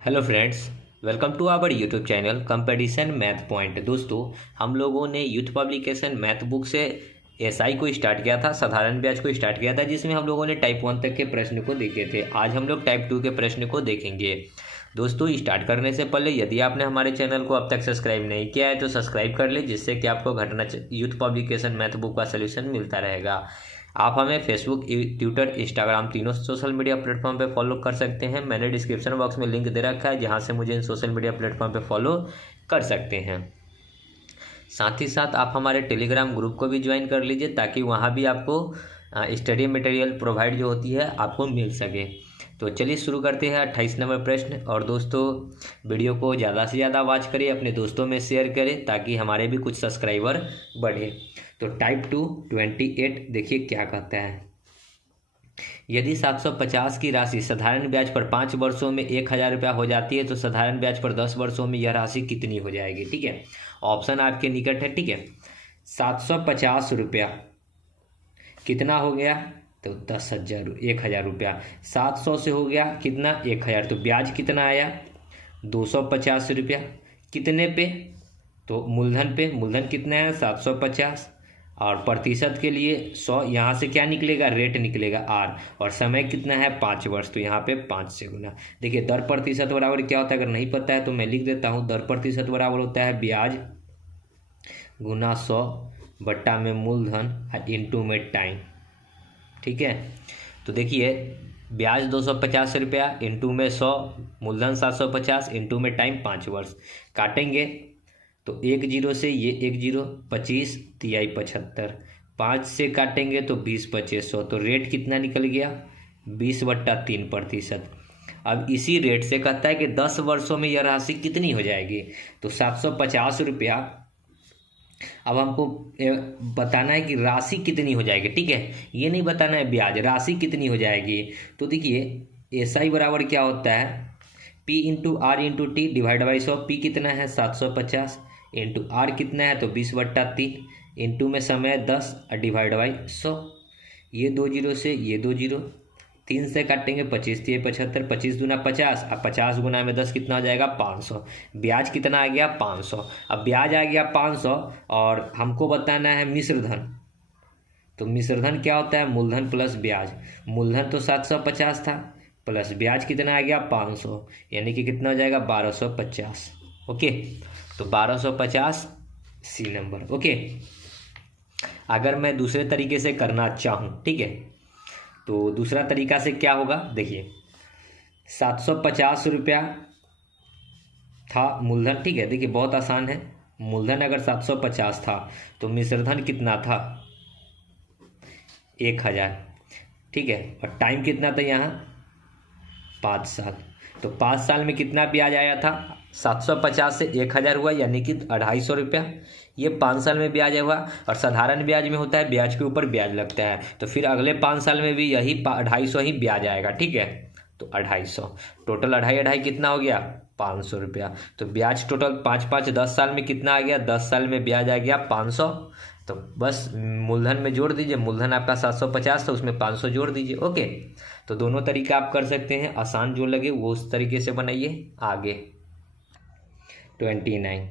Hello friends, welcome to our YouTube channel competition math point. दोस्तों, हम लोगों ने यूथ पब्लिकेशन मैथ बुक से एसआई को स्टार्ट किया था, साधारण ब्याज को स्टार्ट किया था, जिसमें हम लोगों ने टाइप 1 तक के प्रश्न को देखे थे। आज हम लोग टाइप 2 के प्रश्न को देखेंगे। दोस्तों, स्टार्ट करने से पहले यदि आपने हमारे चैनल को अब तक सब्सक्राइब नहीं किया है तो सब्सक्राइब कर ले, जिससे कि आपको घटना यूथ पब्लिकेशन मैथ बुक का सोल्यूशन मिलता रहेगा। आप हमें फेसबुक, ट्विटर, इंस्टाग्राम तीनों सोशल मीडिया प्लेटफॉर्म पे फॉलो कर सकते हैं। मैंने डिस्क्रिप्शन बॉक्स में लिंक दे रखा है, जहां से मुझे इन सोशल मीडिया प्लेटफॉर्म पे फॉलो कर सकते हैं। साथ ही साथ आप हमारे टेलीग्राम ग्रुप को भी ज्वाइन कर लीजिए, ताकि वहां भी आपको स्टडी मटेरियल प्रोवाइड जो होती है आपको मिल सके। तो चलिए शुरू करते हैं 28 नंबर प्रश्न। और दोस्तों, वीडियो को ज़्यादा से ज़्यादा वॉच करिए, अपने दोस्तों में शेयर करें, ताकि हमारे भी कुछ सब्सक्राइबर बढ़े। तो टाइप 2 28 देखिए क्या कहता है। यदि 750 की राशि साधारण ब्याज पर 5 वर्षों में 1000 रुपया हो जाती है, तो साधारण ब्याज पर 10 वर्षों में यह राशि कितनी हो जाएगी। ठीक है, ऑप्शन आपके निकट है। ठीक है, 750 रुपया कितना हो गया, तो 10,000 1000 रुपया। 700 से हो गया कितना, 1000, तो ब्याज कितना आया, 250 रुपया। कितने पे, तो मूलधन पे। मूलधन कितना है, 750। और प्रतिशत के लिए 100, यहाँ से क्या निकलेगा, रेट निकलेगा आर। और समय कितना है, 5 वर्ष, तो यहाँ पे 5 से गुना। देखिए, दर प्रतिशत बराबर क्या होता है, अगर नहीं पता है तो मैं लिख देता हूँ। दर प्रतिशत बराबर होता है ब्याज गुना 100 बट्टा में मूलधन इंटू में टाइम। ठीक है, तो देखिए, ब्याज 250 रुपया इंटू में 100, मूलधन 750 इंटू में टाइम 5 वर्ष। काटेंगे तो 1 जीरो से ये 1 जीरो, 25 तिहाई 75, 5 से काटेंगे तो 20 25 100, तो रेट कितना निकल गया, 20/3%। अब इसी रेट से कहता है कि 10 वर्षों में यह राशि कितनी हो जाएगी। तो 750 रुपया, अब हमको बताना है कि राशि कितनी हो जाएगी। ठीक है, ये नहीं बताना है ब्याज, राशि कितनी हो जाएगी। तो देखिए, एसआई बराबर क्या होता है, P into R into T divide by 100। P कितना है, 750, इंटू आर कितना है, तो 20/3, इंटू में समय 10 और डिवाइड बाई 100। ये 2 जीरो से ये 2 जीरो, 3 से काटेंगे 25 तिहाई 75, 25 दूना 50, अब 50 गुना में 10 कितना हो जाएगा, 500। ब्याज कितना आ गया, 500। अब ब्याज आ गया 500, और हमको बताना है मिश्रधन। तो मिश्रधन क्या होता है, मूलधन प्लस ब्याज। मूलधन तो 750 था, प्लस ब्याज कितना आ गया, 500, यानी कि कितना हो जाएगा, 1250। ओके, तो 1250 सी नंबर। ओके, अगर मैं दूसरे तरीके से करना चाहूँ, ठीक है, तो दूसरा तरीका से क्या होगा, देखिए, 750 रुपया था मूलधन। ठीक है, देखिए बहुत आसान है। मूलधन अगर 750 था तो मिश्रधन कितना था, 1000। ठीक है, और टाइम कितना था यहाँ, 5 साल। तो 5 साल में कितना ब्याज आया था, 750 से 1000 हुआ, यानी कि 250 रुपया। ये 5 साल में ब्याज हुआ, और साधारण ब्याज में होता है ब्याज के ऊपर ब्याज लगता है, तो फिर अगले 5 साल में भी यही 250 ही ब्याज आएगा। ठीक है, तो 250, टोटल 2.5 कितना हो गया, 500 रुपया। तो ब्याज टोटल 5 5 10 साल में कितना आ गया, 10 साल में ब्याज आ गया 500। तो बस मूलधन में जोड़ दीजिए, मूलधन आपका 750 था, उसमें 500 जोड़ दीजिए। ओके, तो दोनों तरीका आप कर सकते हैं, आसान जो लगे वो उस तरीके से बनाइए। आगे 29,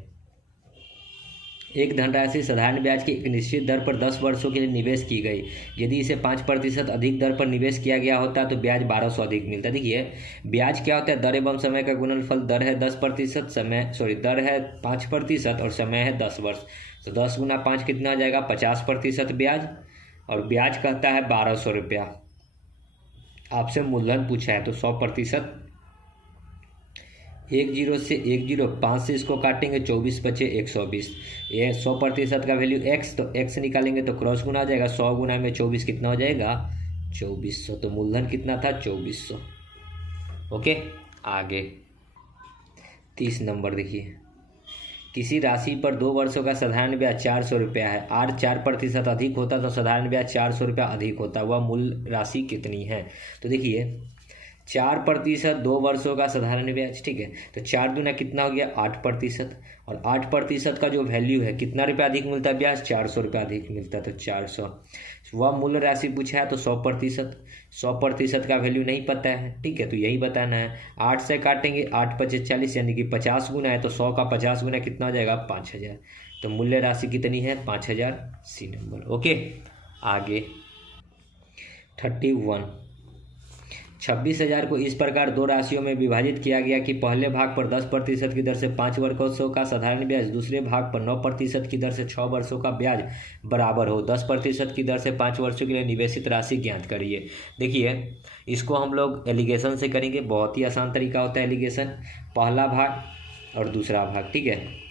एक धनराशि साधारण ब्याज की एक निश्चित दर पर 10 वर्षों के लिए निवेश की गई। यदि इसे 5% अधिक दर पर निवेश किया गया होता तो ब्याज 1200 अधिक मिलता। देखिए, ब्याज क्या होता है, दर एवं समय का गुणनफल। दर है 10%, दर है 5% और समय है 10 वर्ष। तो 10 गुना 5 कितना हो जाएगा, 50% ब्याज, और ब्याज कहता है 1200 रुपया। आपसे मूलधन पूछा है तो 100%। 1 जीरो से 1 जीरो, 5 से इसको काटेंगे 24 बचे 120। ये 100% का वैल्यू x, तो x निकालेंगे तो क्रॉस गुना हो जाएगा। 100 गुना में 24 कितना हो जाएगा, 2400। तो मूलधन कितना था, 2400। ओके, आगे 30 नंबर देखिए। किसी राशि पर 2 वर्षों का साधारण ब्याज 400 रुपया है। आर 4% अधिक होता तो साधारण ब्याज 400 रुपया अधिक होता, वह मूल राशि कितनी है। तो देखिए, 4% 2 वर्षों का साधारण ब्याज, ठीक है। तो 4 दूना कितना हो गया 8%, और 8% का जो वैल्यू है कितना रुपया अधिक मिलता है ब्याज, 400 रुपया अधिक मिलता है, तो 400। वह मूल राशि पूछा है तो 100%, 100% का वैल्यू नहीं पता है, ठीक है, तो यही बताना है। 8 से काटेंगे, 8 पचे 40, यानी कि 50 गुना है, तो 100 का 50 गुना कितना हो जाएगा 5000। तो मूल्य राशि कितनी है 5000, सी नंबर। ओके, आगे 31। 26,000 को इस प्रकार दो राशियों में विभाजित किया गया कि पहले भाग पर 10% की दर से 5 वर्षों का साधारण ब्याज, दूसरे भाग पर 9% की दर से 6 वर्षों का ब्याज बराबर हो। 10% की दर से 5 वर्षों के लिए निवेशित राशि ज्ञात करिए। देखिए, इसको हम लोग एलिगेशन से करेंगे, बहुत ही आसान तरीका होता है एलिगेशन। पहला भाग और दूसरा भाग, ठीक है।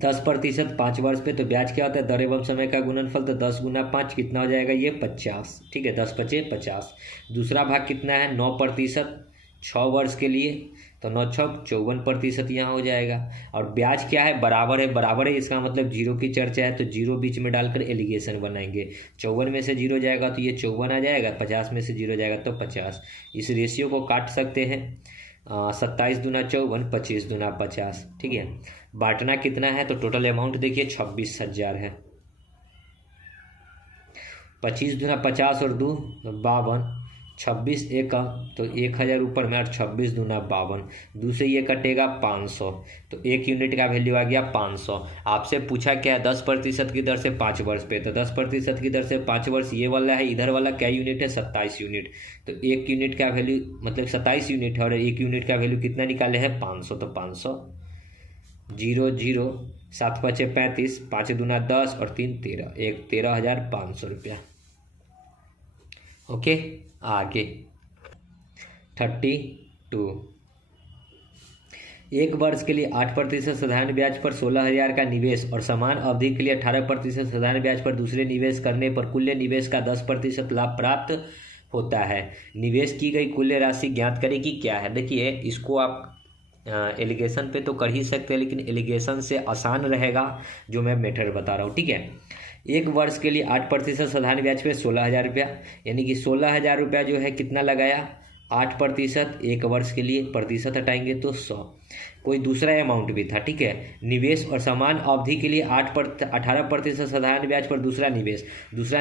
10% 5 वर्ष पे, तो ब्याज क्या होता है दर एवं समय का गुणनफल, तो 10 गुना 5 कितना हो जाएगा ये 50, ठीक है, 10 पचे 50। दूसरा भाग कितना है 9% 6 वर्ष के लिए, तो 9 छक 54% यहाँ हो जाएगा। और ब्याज क्या है बराबर है, बराबर है इसका मतलब जीरो की चर्चा है, तो जीरो बीच में डालकर एलिगेशन बनाएंगे। 54 में से जीरो जाएगा तो ये 54 आ जाएगा, 50 में से जीरो जाएगा तो 50। इस रेशियो को काट सकते हैं, 27 दूना 54, 25 दूना 50, ठीक है। बांटना कितना है, तो टोटल अमाउंट देखिए 26,000 है। 25 दूना 50 और 2 52, 26 एक तो 1000 ऊपर में, और 26 दूना 52, दूसरे ये कटेगा 500, तो 1 यूनिट का वैल्यू आ गया 500। आपसे पूछा क्या है 10% की दर से 5 वर्ष पे, तो 10% की दर से 5 वर्ष ये वाला है, इधर वाला क्या यूनिट है 27 यूनिट, तो 1 यूनिट का वैल्यू मतलब 27 यूनिट है, और 1 यूनिट का वैल्यू कितना निकाले हैं 500, तो 500 0 0 7 पचे 35, 5 दूना 10 और 3 13, 13,500 रुपया। ओके, आगे 32। एक वर्ष के लिए 8% साधारण ब्याज पर 16,000 का निवेश और समान अवधि के लिए 18% साधारण ब्याज पर दूसरे निवेश करने पर कुल निवेश का 10% लाभ प्राप्त होता है। निवेश की गई कुल राशि ज्ञात करें कि क्या है। देखिए, इसको आप एलिगेशन पे तो कर ही सकते हैं, लेकिन एलिगेशन से आसान रहेगा जो मैं मेथड बता रहा हूँ, ठीक है। एक वर्ष के लिए 8% साधारण ब्याज पे 16,000 रुपया, यानी कि 16,000 रुपया जो है कितना लगाया 8%, एक वर्ष के लिए प्रतिशत हटाएंगे तो 100। कोई दूसरा अमाउंट भी था, ठीक है। निवेश और समान अवधि के लिए 18% साधारण ब्याज पर दूसरा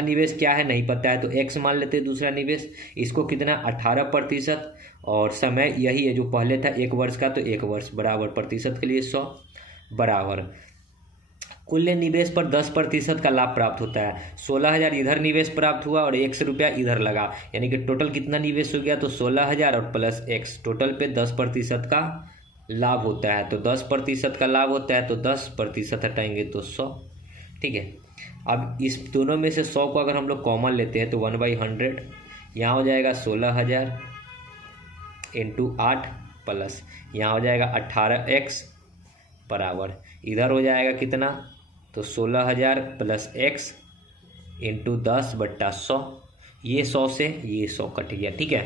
निवेश क्या है नहीं पता है, तो x मान लेते हैं दूसरा निवेश, इसको कितना 18%, और समय यही है जो पहले था 1 वर्ष का, तो 1 वर्ष बराबर प्रतिशत के लिए 100 बराबर कुल निवेश पर 10% का लाभ प्राप्त होता है। 16,000 इधर निवेश प्राप्त हुआ और 100 रुपया इधर लगा, यानी कि टोटल कितना निवेश हो गया, तो 16,000 और प्लस x, टोटल पे 10% का लाभ होता है। तो 10% का लाभ होता है, तो 10% हटाएंगे तो 100, ठीक है। अब इस दोनों में से 100 को अगर हम लोग कॉमन लेते हैं तो 1/100 यहाँ हो जाएगा 16,000 इंटू 8 प्लस यहाँ हो जाएगा 18x बराबर इधर हो जाएगा कितना, तो 16,000 प्लस x इंटू 10/100, ये 100 से ये 100 कट गया, ठीक है।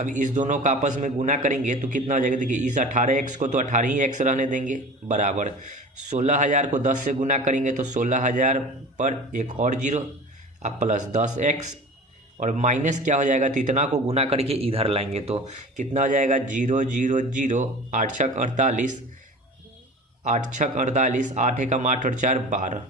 अब इस दोनों का आपस में गुना करेंगे तो कितना हो जाएगा, देखिए इस 18x को तो 18 ही x रहने देंगे बराबर 16,000 को 10 से गुना करेंगे तो 16,000 पर एक और जीरो, अब प्लस 10x, और माइनस क्या हो जाएगा, तो इतना को गुना करके इधर लाएंगे तो कितना हो जाएगा 0 0 0, 8 छक 48, 8 छक 48, 8 एकम 8 और 4 12,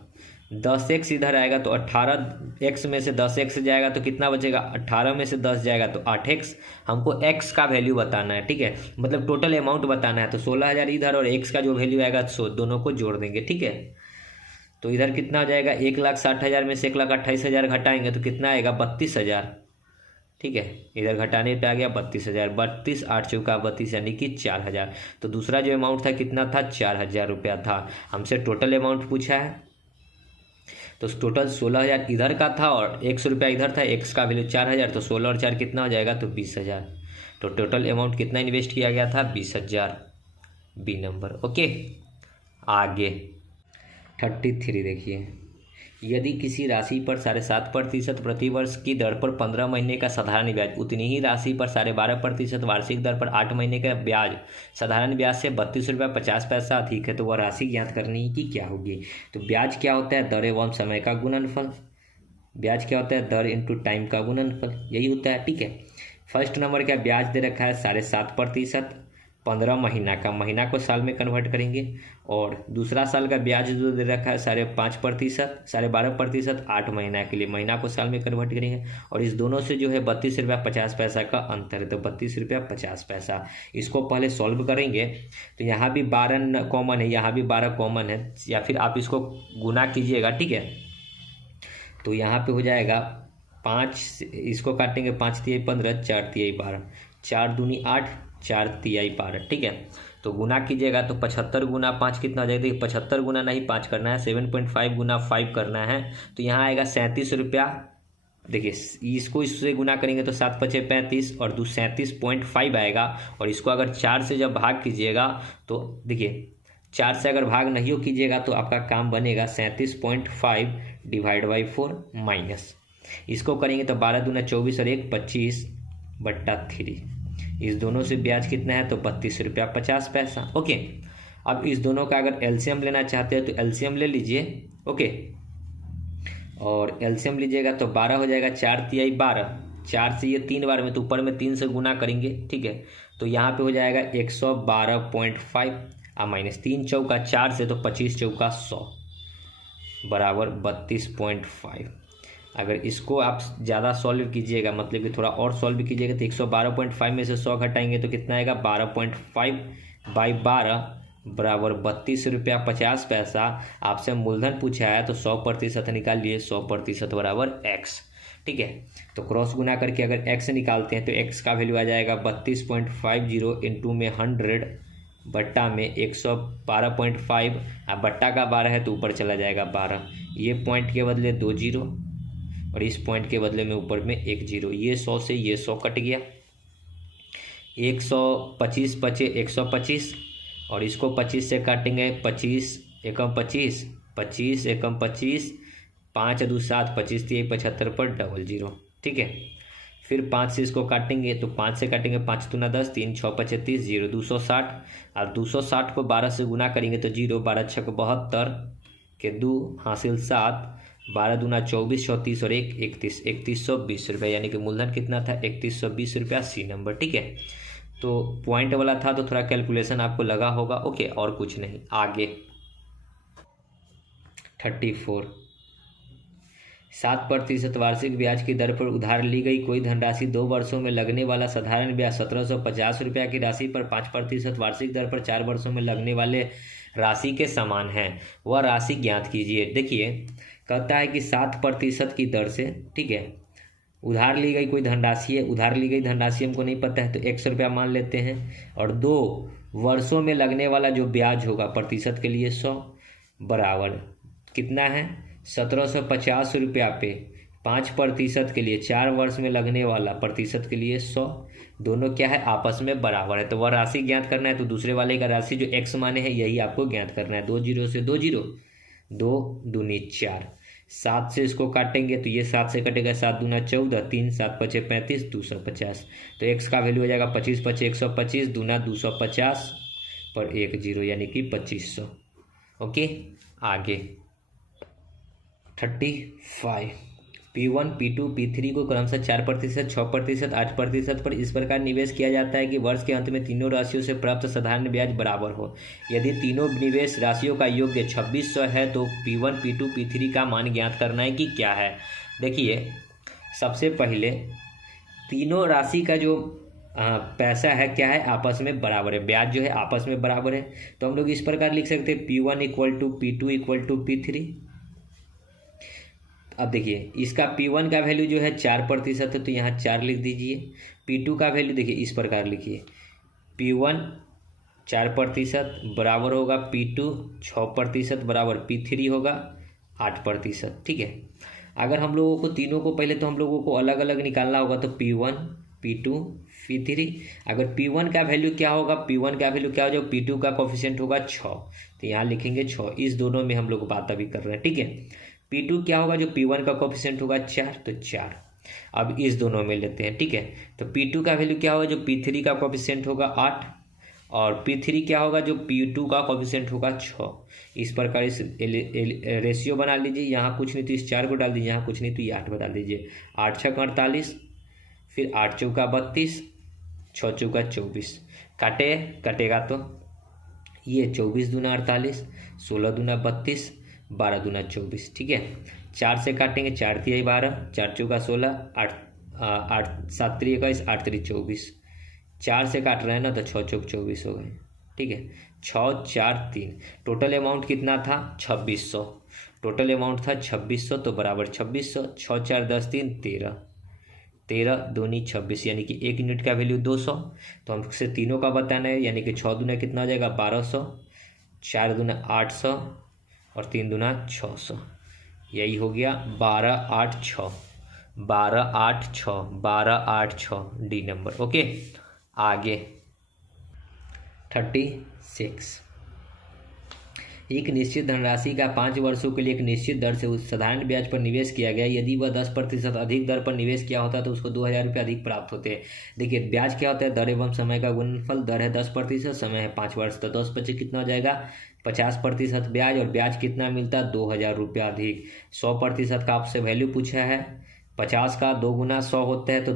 10x इधर आएगा तो 18x में से 10x जाएगा तो कितना बचेगा, 18 में से 10 जाएगा तो 8x। हमको x का वैल्यू बताना है, ठीक है, मतलब टोटल अमाउंट बताना है। तो 16,000 इधर और x का जो वैल्यू आएगा तो दोनों को जोड़ देंगे, ठीक है। तो इधर कितना हो जाएगा 1,60,000 में से 1,28,000 घटाएंगे तो कितना आएगा 32,000, ठीक है। इधर घटाने पे आ गया 32,000, 32 8 चौका 32 यानी कि 4,000। तो दूसरा जो अमाउंट था कितना था 4,000 रुपया था। हमसे टोटल अमाउंट पूछा है, तो टोटल 16,000 इधर का था और 100 रुपया इधर था, x का वैल्यू 4,000, तो 16 और 4 कितना हो जाएगा, तो 20,000। तो टोटल अमाउंट कितना इन्वेस्ट किया गया था 20,000, बी नंबर। ओके, आगे 33 देखिए, यदि किसी राशि पर 7.5% प्रति वर्ष की दर पर 15 महीने का साधारण ब्याज उतनी ही राशि पर 12.5% वार्षिक दर पर 8 महीने का ब्याज साधारण ब्याज से 32 रुपया 50 पैसा अधिक है, तो वह राशि ज्ञात करनी की क्या होगी। तो ब्याज क्या होता है, दर एवं समय का गुणनफल। ब्याज क्या होता है, दर इंटू टाइम का गुणनफल, यही होता है, ठीक है। फर्स्ट नंबर का ब्याज दे रखा है 7.5%, 15 महीना का, महीना को साल में कन्वर्ट करेंगे। और दूसरा साल का ब्याज जो दे रखा है 5.5%, 12.5%, 8 महीना के लिए, महीना को साल में कन्वर्ट करेंगे। और इस दोनों से जो है 32 रुपया 50 पैसा का अंतर है, तो 32 रुपया 50 पैसा। इसको पहले सॉल्व करेंगे तो यहाँ भी 12 कॉमन है, यहाँ भी 12 कॉमन है, या फिर आप इसको गुना कीजिएगा, ठीक है। तो यहाँ पे हो जाएगा 5, इसको काटेंगे 5 तिहाई 15, 4 तिहाई 12, 4 दूनी 8, 4 तिहाई 12, ठीक है। तो गुना कीजिएगा तो 75 गुना 5 कितना हो जाएगा, देखिए 75 गुना नहीं 5 करना है, 7.5 गुना 5 करना है, तो यहाँ आएगा 37 रुपया। देखिए इसको इससे गुना करेंगे तो 7 पचे 35 और 37.5 आएगा। और इसको अगर 4 से जब भाग कीजिएगा तो देखिए 4 से अगर भाग नहीं कीजिएगा तो आपका काम बनेगा 37.5 डिवाइड बाई 4 माइनस, इसको करेंगे तो 12 दूना 24 और 1 25/3। इस दोनों से ब्याज कितना है तो 32 रुपया 50 पैसा। ओके, अब इस दोनों का अगर एलसीएम लेना चाहते हैं तो एलसीएम ले लीजिए। ओके, और एलसीएम लीजिएगा तो 12 हो जाएगा, 4 तिहाई 12, 4 से ये 3 बार में, तो ऊपर में 3 से गुना करेंगे, ठीक है। तो यहाँ पे हो जाएगा 112.5 माइनस 3 चौका 4 से, तो 25 चौका 100 बराबर 32.5। अगर इसको आप ज़्यादा सॉल्व कीजिएगा, मतलब कि थोड़ा और सॉल्व कीजिएगा, तो 112.5 में से 100 घटाएंगे तो कितना आएगा 12.5/12 बराबर 32 रुपया 50 पैसा। आपसे मूलधन पूछा है तो 100% निकालिए, 100% बराबर x, ठीक है। तो क्रॉस गुना करके अगर x निकालते हैं तो x का वैल्यू आ जाएगा 32.50 इंटू में 100 बट्टा में 112.5, अब बट्टा का 12 है तो ऊपर चला जाएगा 12, ये पॉइंट के बदले 2 जीरो और इस पॉइंट के बदले में ऊपर में 1 जीरो, ये 100 से ये 100 कट गया, 125 बचे 125 और इसको 25 से काटेंगे, 25 एकम 25, 25 एकम 25, 5 दू 7, 25 तिहाई 75 पर 00, ठीक है। फिर 5 से इसको काटेंगे तो 5 से काटेंगे, 5 दूना 10, 3 6 25 30, 0 260। अब 260 को 12 से गुना करेंगे तो 0, 12 6 72 के 2 हासिल 7, 12 दूना 24, 34 और 1 31, 3120 रुपये, यानी कि मूलधन कितना था 3120 रुपया, सी नंबर, ठीक है। तो पॉइंट वाला था तो थोड़ा कैलकुलेशन आपको लगा होगा। ओके, और कुछ नहीं। आगे 34, 7% वार्षिक ब्याज की दर पर उधार ली गई कोई धनराशि 2 वर्षों में लगने वाला साधारण ब्याज 1750 रुपया की राशि पर 5% वार्षिक दर पर 4 वर्षों में लगने वाले राशि के समान है, वह राशि ज्ञात कीजिए। देखिए कहता है कि 7% की दर से, ठीक है, उधार ली गई कोई धनराशि है, उधार ली गई धनराशि हमको नहीं पता है तो 100 रुपया मान लेते हैं, और 2 वर्षों में लगने वाला जो ब्याज होगा प्रतिशत के लिए 100 बराबर कितना है 1750 रुपया पे 5% के लिए 4 वर्ष में लगने वाला प्रतिशत के लिए 100, दोनों क्या है आपस में बराबर है। तो वह राशि ज्ञात करना है, तो दूसरे वाले का राशि जो x माने है यही आपको ज्ञात करना है। 2 जीरो से 2 जीरो, 2 दूनी 4, 7 से इसको काटेंगे तो ये 7 से कटेगा, 7 दूना 14, 3 7 पचे 35, 250। तो x का वैल्यू हो जाएगा 25 पचे 125, दूना 250 पर 1 जीरो, यानी कि 2500। ओके, आगे 35, P1 P2 P3 को क्रमशः 4%, 6%, 8% पर इस प्रकार निवेश किया जाता है कि वर्ष के अंत में तीनों राशियों से प्राप्त साधारण ब्याज बराबर हो। यदि तीनों निवेश राशियों का योग 2600 है तो P1 P2 P3 का मान ज्ञात करना है कि क्या है। देखिए सबसे पहले तीनों राशि का जो पैसा है क्या है आपस में बराबर है, ब्याज जो है आपस में बराबर है। तो हम लोग इस प्रकार लिख सकते हैं P1 = P2 = P3। अब देखिए इसका P1 का वैल्यू जो है 4% है तो यहाँ 4 लिख दीजिए। P2 का वैल्यू देखिए इस प्रकार लिखिए, P1 4% बराबर होगा P2 6% बराबर P3 होगा 8%, ठीक है। अगर हम लोगों को तीनों को पहले तो हम लोगों को अलग अलग निकालना होगा तो P1 P2 P3। अगर P1 का वैल्यू क्या होगा, P1 का वैल्यू क्या हो जाएगा, P2 का कोफिशिएंट होगा 6, तो यहाँ लिखेंगे 6। इस दोनों में हम लोग बात अभी कर रहे हैं, ठीक है। P2 क्या होगा, जो P1 का कोफिशिएंट होगा 4, तो 4। अब इस दोनों में लेते हैं, ठीक है। तो P2 का वैल्यू क्या होगा, जो P3 का कोफिशिएंट होगा 8, और P3 क्या होगा, जो P2 का कोफिशिएंट होगा 6। इस प्रकार इस रेशियो बना लीजिए। यहाँ कुछ नहीं तो इस 4 को डाल दीजिए, यहाँ कुछ नहीं तो ये 8 को डाल दीजिए। 8 6 48, फिर 8 चौका 32, 6 चौका 24, कटेगा तो ये 24 दूना 48, 16 दूना 32, 12 दूना 24, ठीक है। 4 से काटेंगे, 4 तिहाई 12, 4 चौका 16, 8 7 3 21, 8 3 24, 4 से काट रहे हैं ना तो 6 चौक 24 हो गए, ठीक है। 6 4 3, टोटल अमाउंट कितना था 2600, टोटल अमाउंट था 2600 तो बराबर 2600, 6 4 10 3 13, 13 दूनी 26, यानी कि 1 यूनिट का वैल्यू 200। तो हमसे तीनों का बताना है, यानी कि 6 दूना कितना हो जाएगा 1200, 4 दूना 800 और 3 दूना 600, यही हो गया 12 8 6, 12 8 6, 12 8 6 डी नंबर। ओके, आगे 36, एक निश्चित धनराशि का 5 वर्षों के लिए एक निश्चित दर से उस साधारण ब्याज पर निवेश किया गया। यदि वह 10% अधिक दर पर निवेश किया होता तो उसको 2000 रुपये अधिक प्राप्त होते। देखिए ब्याज क्या होता है, दर एवं समय का गुणनफल। दर है 10%, समय है 5 वर्ष, तो 10 कितना हो जाएगा 50% ब्याज, और ब्याज कितना मिलता है 2000 रुपया अधिक। 100% का आपसे वैल्यू पूछा है, 50 का 2 गुना 100 होता है, तो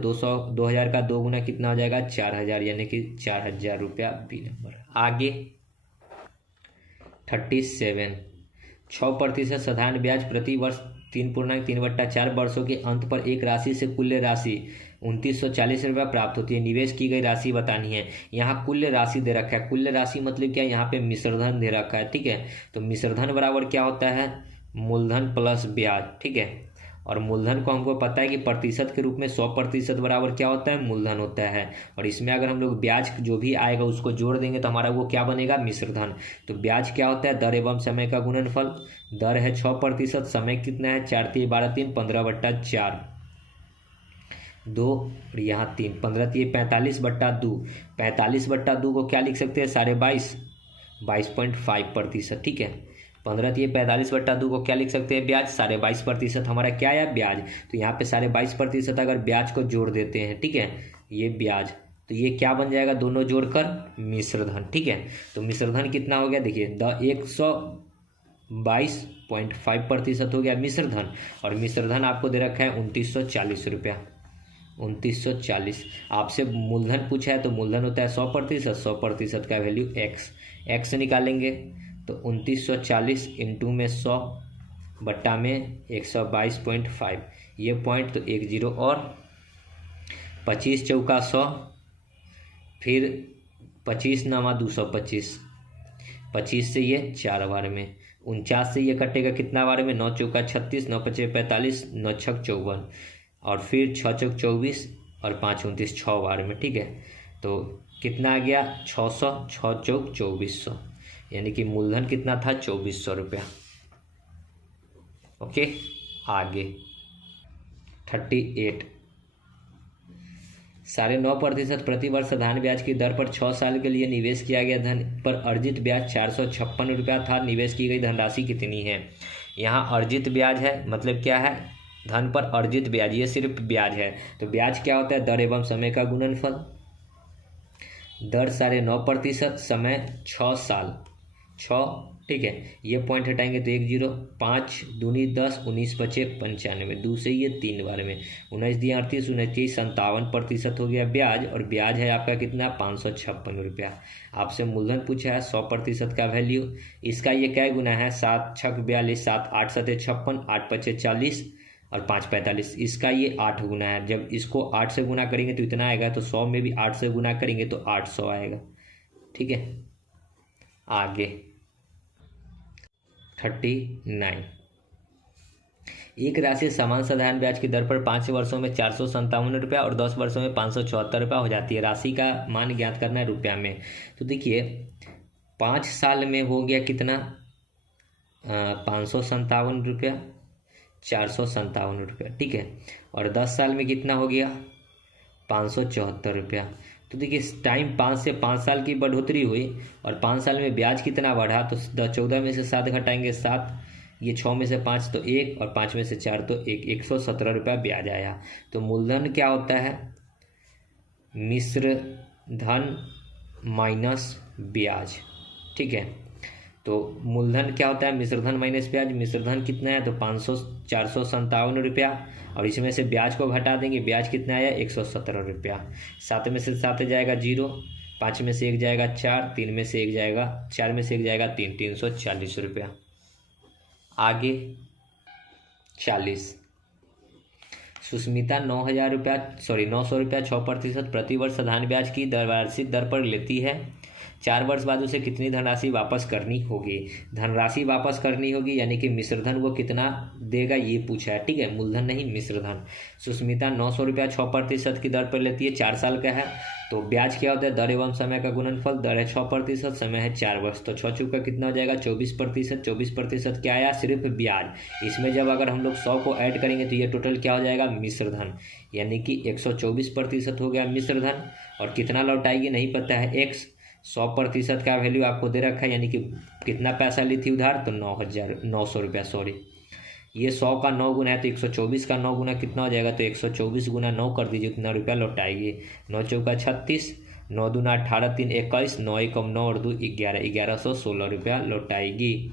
2000 का 2 गुना कितना हो जाएगा 4000, यानी कि 4000 रुपया बी नंबर। आगे 37, 6% साधारण ब्याज प्रति वर्ष 3.3/4 वर्षों के अंत पर एक राशि से कुल राशि 2940 रुपया प्राप्त होती है। निवेश की गई राशि बतानी है। यहाँ कुल राशि दे रखा है, कुल राशि मतलब क्या, यहाँ पे मिश्रधन दे रखा है, ठीक है। तो मिश्रधन बराबर क्या होता है, मूलधन प्लस ब्याज, ठीक है। और मूलधन को हमको पता है कि प्रतिशत के रूप में 100% बराबर क्या होता है, मूलधन होता है। और इसमें अगर हम लोग ब्याज जो भी आएगा उसको जोड़ देंगे तो हमारा वो क्या बनेगा, मिश्रधन। तो ब्याज क्या होता है, दर एवं समय का गुणनफल। दर है 6%, समय कितना है 4 3 12 3, 15/4 2, और यहाँ 3, 15 3 45/2, 45/2 को क्या लिख सकते हैं 22.5, 22.5%, ठीक है। 15 3 45/2 को क्या लिख सकते हैं, ब्याज 22.5% हमारा क्या है, ब्याज। तो यहाँ पे 22.5% अगर ब्याज को जोड़ देते हैं, ठीक है, ये ब्याज, तो ये क्या बन जाएगा, दोनों जोड़कर मिश्रधन, ठीक है। तो मिश्रधन कितना हो गया, देखिए 122.5% हो गया मिश्रधन, और मिश्रधन आपको दे रखा है 2940 रुपया, 2940। आपसे मूलधन पूछा है तो मूलधन होता है 100%, 100% का वैल्यू एक्स निकालेंगे तो 2940 इंटू में 100 बट्टा में 122.5, ये पॉइंट तो 10 और 25 चौका 100, फिर 25 नामा 225, 25 से ये 4 बार में, 49 से ये कटेगा कितना बार में, 9 चौका 36, 9 पचे 45, 9 छक 54, और फिर 6 चौक 24 और 5 29, 6 बार में, ठीक है। तो कितना आ गया 600, 6 चौक 2400, यानी कि मूलधन कितना था 2400 रुपया। ओके, आगे 38, 9.5% प्रति वर्ष साधारण ब्याज की दर पर 6 साल के लिए निवेश किया गया धन पर अर्जित ब्याज 456 रुपया था। निवेश की गई धनराशि कितनी है। यहाँ अर्जित ब्याज है, मतलब क्या है, धन पर अर्जित ब्याज, ये सिर्फ ब्याज है। तो ब्याज क्या होता है, दर एवं समय का गुणनफल। दर 9.5%, समय 6 साल, 6, ठीक है। ये पॉइंट हटाएंगे तो 10, 5 दूनी 10, 19 बचे 95, 2 से ये 3 बार में, 19 दिए 38, 29 57% हो गया ब्याज, और ब्याज है आपका कितना 556 रुपया। आपसे मूलधन पूछा है 100% का वैल्यू, इसका ये क्या गुना है, 7 छक 42, 7 8 7 56, 8 5 40 और 5 45, इसका ये 8 गुना है। जब इसको 8 से गुना करेंगे तो इतना आएगा, तो 100 में भी 8 से गुना करेंगे तो 800 आएगा, ठीक है। आगे 39, एक राशि समान साधारण ब्याज की दर पर 5 वर्षों में 457 रुपया और 10 वर्षों में 574 रुपया हो जाती है। राशि का मान ज्ञात करना है रुपया में। तो देखिए 5 साल में हो गया कितना 557 रुपया, 457 रुपया, ठीक है। और 10 साल में कितना हो गया 574 रुपया। तो देखिए टाइम 5 से 5 साल की बढ़ोतरी हुई, और 5 साल में ब्याज कितना बढ़ा, तो 14 में से 7 घटाएंगे 7, ये 6 में से 5 तो 1, और 5 में से 4 तो 1, 117 रुपया ब्याज आया। तो मूलधन क्या होता है, मिश्र धन माइनस ब्याज, ठीक है। तो मूलधन क्या होता है, मिश्रधन माइनस ब्याज। मिश्रधन कितना है, तो 457 और इसमें से ब्याज को घटा देंगे, ब्याज कितना आया, 117 रुपया। 7 में से 7 जाएगा 0, 5 में से 1 जाएगा 4, 3 में से 1 जाएगा 4 में से 1 जाएगा 3, 340 रुपया। आगे 40, सुस्मिता 900 रुपया 6% प्रतिवर्ष साधारण ब्याज की वार्षिक दर पर लेती है। 4 वर्ष बाद उसे कितनी धनराशि वापस करनी होगी। धनराशि वापस करनी होगी यानी कि मिश्रधन वो कितना देगा ये पूछा है, ठीक है, मूलधन नहीं मिश्रधन। सुस्मिता 900 रुपया 6% की दर पर लेती है, 4 साल का है। तो ब्याज क्या होता है, दर एवं समय का गुणनफल। दर है 6%, समय है 4 वर्ष, तो 6 चौका कितना हो जाएगा 24%। 24% क्या आया, सिर्फ ब्याज। इसमें जब अगर हम लोग 100 को ऐड करेंगे तो ये टोटल क्या हो जाएगा, मिश्रधन, यानी कि 124% हो गया मिश्रधन। और कितना लौटाएगी नहीं पता है, x 100% का वैल्यू आपको दे रखा है, यानी कि कितना पैसा ली थी उधार, तो 900 रुपया, सॉरी। ये 100 का 9 गुना है तो 124 का 9 गुना कितना हो जाएगा, तो 124 गुना 9 कर दीजिए, कितना रुपया लौटाएगी। 9 चौका 36, 9 दूना 18, 3 21, 9 एकम 9 और 2 11, 1116 रुपया लौटाएगी।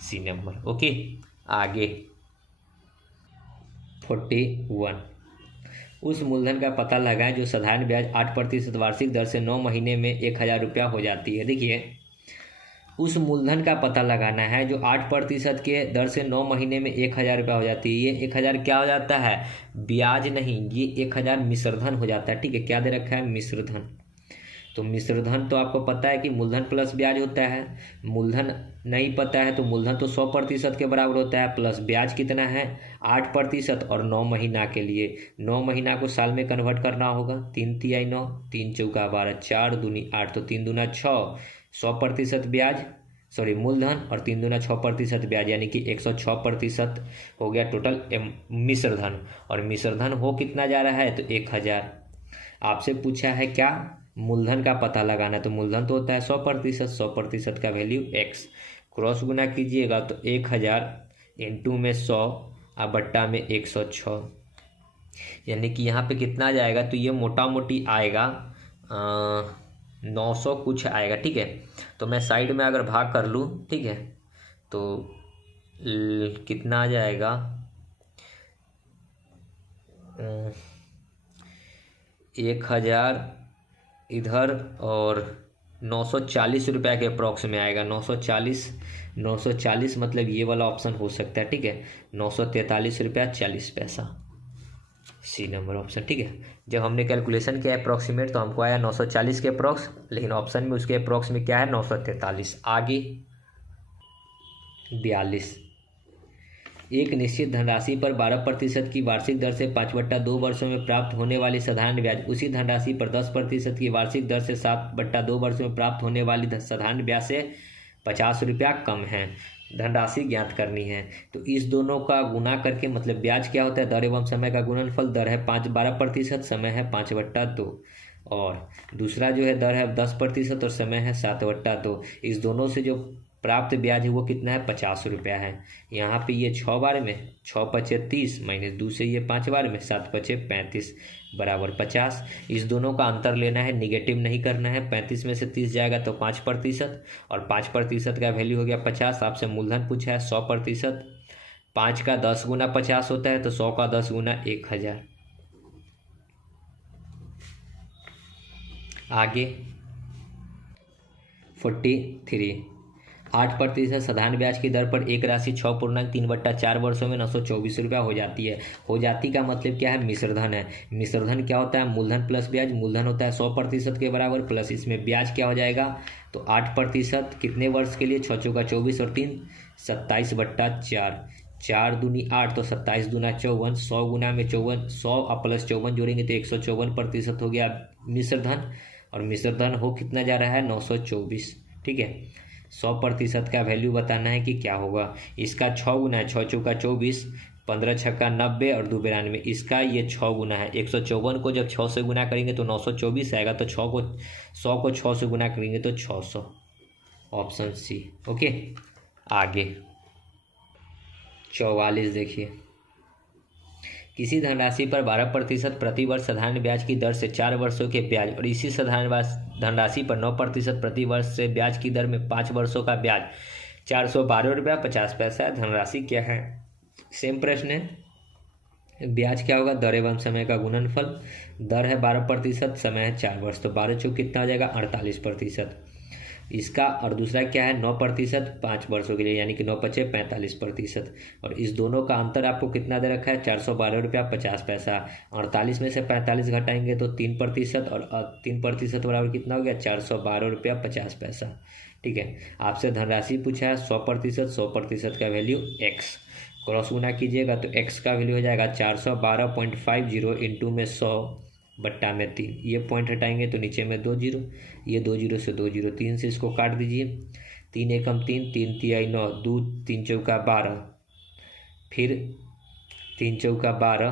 सी नंबर। ओके, आगे 41, उस मूलधन का पता लगाएं जो साधारण ब्याज 8% वार्षिक दर से 9 महीने में 1000 रुपया हो जाती है। देखिए, उस मूलधन का पता लगाना है जो 8% के दर से 9 महीने में 1000 रुपया हो जाती है। ये 1000 क्या हो जाता है, ब्याज नहीं, ये 1000 मिश्रधन हो जाता है, ठीक है। क्या दे रखा है, मिश्रधन। तो मिश्रधन तो आपको पता है कि मूलधन प्लस ब्याज होता है। मूलधन नहीं पता है तो मूलधन तो 100% के बराबर होता है, प्लस ब्याज कितना है 8% और 9 महीना के लिए। 9 महीना को साल में कन्वर्ट करना होगा। 3 तिहाई 9, 3 चौका 12, 4 दूनी 8, तो 3 दूना 6, 100% ब्याज, सॉरी मूलधन, और 3 दूना 6% ब्याज, यानी कि 106% हो गया टोटल मिश्रधन। और मिश्रधन हो कितना जा रहा है, तो 1000। आपसे पूछा है क्या, मूलधन का पता लगाना, तो मूलधन तो होता है 100%, 100% का वैल्यू x, क्रॉस गुना कीजिएगा तो 1000 इंटू में 100 और बट्टा में 106, यानी कि यहाँ पे कितना जाएगा, तो ये मोटा मोटी आएगा 900 कुछ आएगा, ठीक है। तो मैं साइड में अगर भाग कर लूँ, ठीक है, तो कितना आ जाएगा, 1000 इधर और 940 रुपया के अप्रॉक्स में आएगा। 940 मतलब ये वाला ऑप्शन हो सकता है, ठीक है। 943 रुपया 40 पैसा, सी नंबर ऑप्शन, ठीक है। जब हमने कैलकुलेशन किया अप्रॉक्सीमेट तो हमको आया 940 के अप्रॉक्स, लेकिन ऑप्शन में उसके अप्रॉक्स में क्या है, 943। आगे 42, एक निश्चित धनराशि पर 12% की वार्षिक दर से 5/2 वर्षों में प्राप्त होने वाली साधारण ब्याज उसी धनराशि पर 10% की वार्षिक दर से 7/2 वर्षों में प्राप्त होने वाली साधारण ब्याज से 50 रुपया कम है। धनराशि ज्ञात करनी है, तो इस दोनों का गुना करके, मतलब ब्याज क्या होता है, दर एवं समय का गुणनफल। दर है 12%, समय है 5/2, और दूसरा जो है दर है 10% और समय है 7/2। इस दोनों से जो प्राप्त ब्याज है वो कितना है, 50 रुपया है। यहाँ पे ये 6 बार में 6 पचे 30 माइनस 2 से ये 5 बार में 7 पचे 35 बराबर 50। इस दोनों का अंतर लेना है, निगेटिव नहीं करना है। 35 में से 30 जाएगा तो 5%, और 5% का वैल्यू हो गया 50। आपसे मूलधन पूछा है 100%, 5 का 10 गुना 50 होता है, तो 100 का 10 गुना 1000। आगे 43, 8% साधारण ब्याज की दर पर एक राशि 6.3/4 वर्षों में 924 रुपया हो जाती है। हो जाती का मतलब क्या है, मिश्रधन है। मिश्रधन क्या होता है, मूलधन प्लस ब्याज। मूलधन होता है 100% के बराबर, प्लस इसमें ब्याज क्या हो जाएगा, तो 8% कितने वर्ष के लिए, 6 चौका 24 और 3 27/4, 4 दूनी 8, तो 27 दूना 54, 100 गुना में 54, 100 प्लस 54 जोड़ेंगे तो 154% हो गया मिश्रधन। और मिश्रधन हो कितना जा रहा है, 924, ठीक है। 100% का वैल्यू बताना है कि क्या होगा। इसका 6 गुना है, 6 चौका 24, 15 छक्का 90 और 2 92। इसका ये 6 गुना है, 154 को जब 6 से गुना करेंगे तो 924 आएगा, तो 100 को 6 से गुना करेंगे तो 600, ऑप्शन सी। ओके, आगे 44 देखिए, किसी धनराशि पर 12% प्रतिवर्ष साधारण ब्याज की दर से 4 वर्षों के ब्याज और इसी साधारण धनराशि पर 9% प्रतिवर्ष से ब्याज की दर में 5 वर्षों का ब्याज ₹412.50 है। धनराशि क्या है? सेम प्रश्न है। ब्याज क्या होगा? दर एवं समय का गुणनफल। दर है 12%, समय है 4 वर्ष, तो 12 चौक कितना हो जाएगा? 48% इसका। और दूसरा क्या है? 9% 5 वर्षों के लिए, यानी कि 9 × 5 = 45%। और इस दोनों का अंतर आपको कितना दे रखा है? ₹412.50। 48 में से 45 घटाएंगे तो 3%, और 3% बराबर कितना हो गया? ₹412.50। ठीक है। आपसे धनराशि पूछा है 100%, 100% का वैल्यू x, क्रॉस गुना कीजिएगा तो x का वैल्यू हो जाएगा 412.50 इंटू में 100 बट्टा में 3। ये पॉइंट हटाएंगे तो नीचे में 2 जीरो, ये 2 जीरो से 2 जीरो, 3 से इसको काट दीजिए। 3 एकम 3, 3 तिहाई 9, 2 3 चौका 12, फिर 3 चौका 12,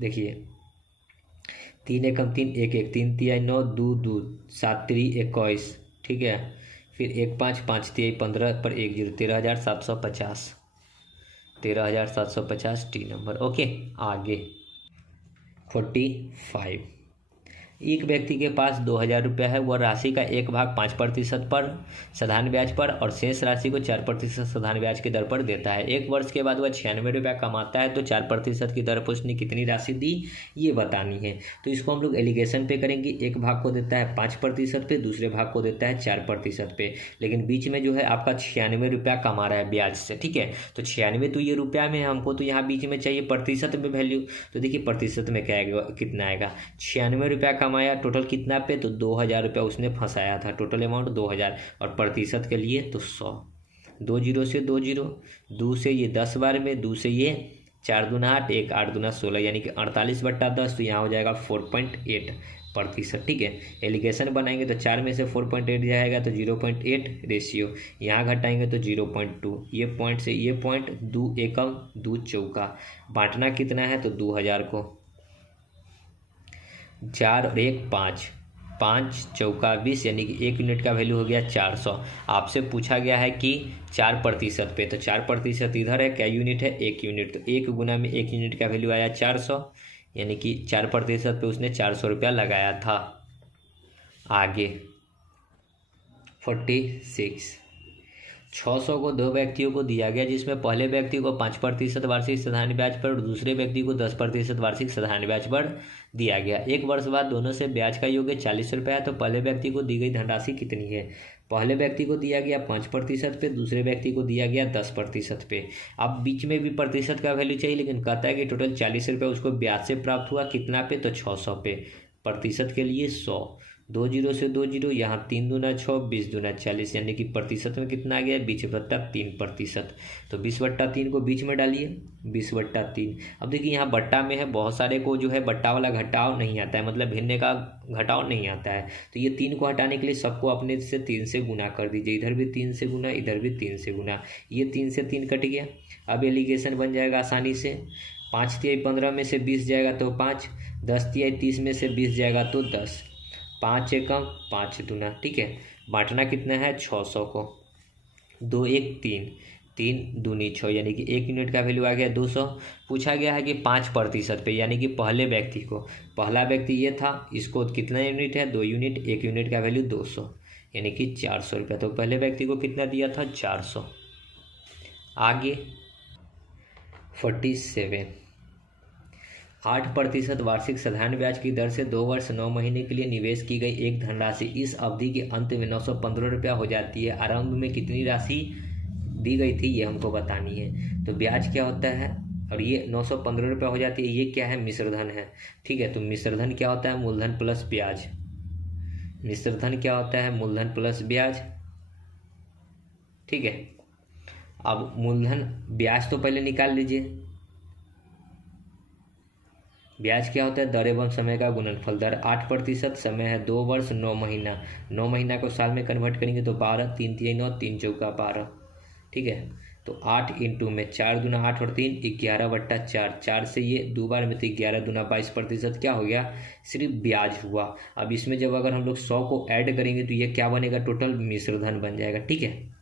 देखिए 3 एकम 3, 1 1, 3 तिहाई 9, 2 2, 7 3 21, ठीक है। फिर 1 5, 5 तिहाई 15 पर 1 जीरो, 13,750, 13,750 टी नंबर। ओके, आगे 45। एक व्यक्ति के पास 2,000 रुपया है। वह राशि का 1/5% पर साधारण ब्याज पर और शेष राशि को 4% साधारण ब्याज की दर पर देता है। 1 वर्ष के बाद वह 96 रुपया कमाता है, तो 4% की दर पर उसने कितनी राशि दी, ये बतानी है। तो इसको हम लोग एलिगेशन पे करेंगे। एक भाग को देता है 5% पे, दूसरे भाग को देता है 4% पे, लेकिन बीच में जो है आपका 96 रुपया कमा रहा है ब्याज से। ठीक है, तो 96 तो ये रुपया में, हमको तो यहाँ बीच में चाहिए प्रतिशत में वैल्यू। तो देखिए प्रतिशत में क्या आएगा, कितना आएगा? 96 रुपया कमाया टोटल कितना पे? तो 2,000 रुपया उसने फंसाया था, टोटल अमाउंट 2,000, और प्रतिशत के लिए तो 100। 2 जीरो से 2 जीरो, 2 से ये 10 बार में, 2 से ये 4 दूना 8, 1 8 दूना 16, यानी कि 48/10, तो यहाँ हो जाएगा 4.8%। ठीक है, एलिगेशन बनाएंगे तो 4 में से 4.8 जाएगा तो 0.8 रेशियो, यहाँ घटाएंगे तो 0.2, ये पॉइंट से ये पॉइंट, 2 एकम 2 चौका, बांटना कितना है? तो 2,000 को 4 और 1 5, 5 चौका 20, यानी कि 1 यूनिट का वैल्यू हो गया 400। आपसे पूछा गया है कि 4% पे, तो 4% इधर है, क्या यूनिट है? 1 यूनिट, तो 1 गुना में 1 यूनिट का वैल्यू आया 400, यानी कि 4% पे उसने 400 रुपया लगाया था। आगे 46। 600 को 2 व्यक्तियों को दिया गया, जिसमें पहले व्यक्ति को 5% वार्षिक साधारण ब्याज पर और दूसरे व्यक्ति को 10% वार्षिक साधारण ब्याज पर दिया गया। 1 वर्ष बाद दोनों से ब्याज का योग 40 रुपया है, तो पहले व्यक्ति को दी गई धनराशि कितनी है? पहले व्यक्ति को दिया गया 5% पे, दूसरे व्यक्ति को दिया गया 10% पे। अब बीच में भी प्रतिशत का वैल्यू चाहिए, लेकिन कहता है कि टोटल 40 रुपया उसको ब्याज से प्राप्त हुआ, कितना पे? तो 600 पे, प्रतिशत के लिए 100। 2 जीरो से 2 जीरो, यहाँ 3 दूना 6, 20 दूना 40, यानी कि प्रतिशत में कितना आ गया? 20/3%। तो 20/3 को बीच में डालिए, 20/3। अब देखिए यहाँ बट्टा में है, बहुत सारे को जो है बट्टा वाला घटाव नहीं आता है, मतलब भिन्ने का घटाव नहीं आता है। तो ये 3 को हटाने के लिए सबको अपने से 3 से गुना कर दीजिए, इधर भी 3 से गुना, इधर भी 3 से गुना, ये 3 से 3 कट गया। अब एलिगेशन बन जाएगा आसानी से। 5 तिहाई 15 में से 20 जाएगा तो 5, 10 तिहाई 30 में से 20 जाएगा तो 10, 5 एकम 5 दूना, ठीक है। बांटना कितना है? 600 को, 2 1 3, 3 दूनी 6, यानी कि 1 यूनिट का वैल्यू आ गया 200। पूछा गया है कि 5% पे, यानी कि पहले व्यक्ति को, पहला व्यक्ति ये था, इसको कितना यूनिट है? 2 यूनिट, 1 यूनिट का वैल्यू 200, यानी कि 400 रुपया। तो पहले व्यक्ति को कितना दिया था? 400। आगे 47। 8% वार्षिक साधारण ब्याज की दर से 2 वर्ष 9 महीने के लिए निवेश की गई एक धनराशि इस अवधि के अंत में 915 रुपया हो जाती है। आरंभ में कितनी राशि दी गई थी, ये हमको बतानी है। तो ब्याज क्या होता है, और ये 915 रुपया हो जाती है, ये क्या है? मिश्रधन है। ठीक है, तो मिश्रधन क्या होता है? मूलधन प्लस ब्याज। मिश्रधन क्या होता है? मूलधन प्लस ब्याज। ठीक है, अब मूलधन ब्याज तो पहले निकाल लीजिए। ब्याज क्या होता है? दर एवं समय का गुणनफल। दर 8%, समय है 2 वर्ष 9 महीना। 9 महीना को साल में कन्वर्ट करेंगे तो 12, 3 तिहाई 9, 3 चौका 12, ठीक है। तो 8 इंटू में 4 दूना 8 और 3 11/4, 4 से ये 2 बार में, तो 11 दूना 22% क्या हो गया? सिर्फ ब्याज हुआ। अब इसमें जब अगर हम लोग 100 को ऐड करेंगे तो ये क्या बनेगा? टोटल मिश्रधन बन जाएगा। ठीक है,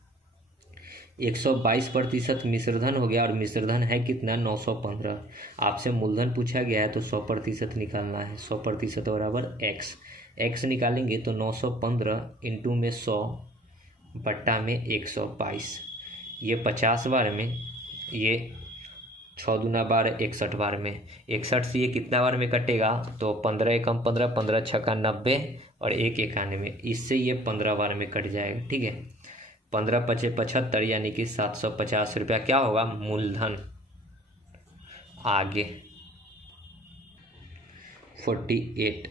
122% मिश्रधन हो गया, और मिश्रधन है कितना? 915। आपसे मूलधन पूछा गया है तो 100% निकालना है। 100% बराबर x, x निकालेंगे तो 915 इंटू में 100 बट्टा में 122, ये 50 बार में, ये 6 दूना 12 61 बार में। 61 से ये कितना बार में कटेगा, तो 15 एकम 15, 15 छक्का 90 और 1 91, इससे ये 15 बार में कट जाएगा। ठीक है, 15 पचे 75 यानी कि 750 रुपया क्या होगा, मूलधन। आगे 48,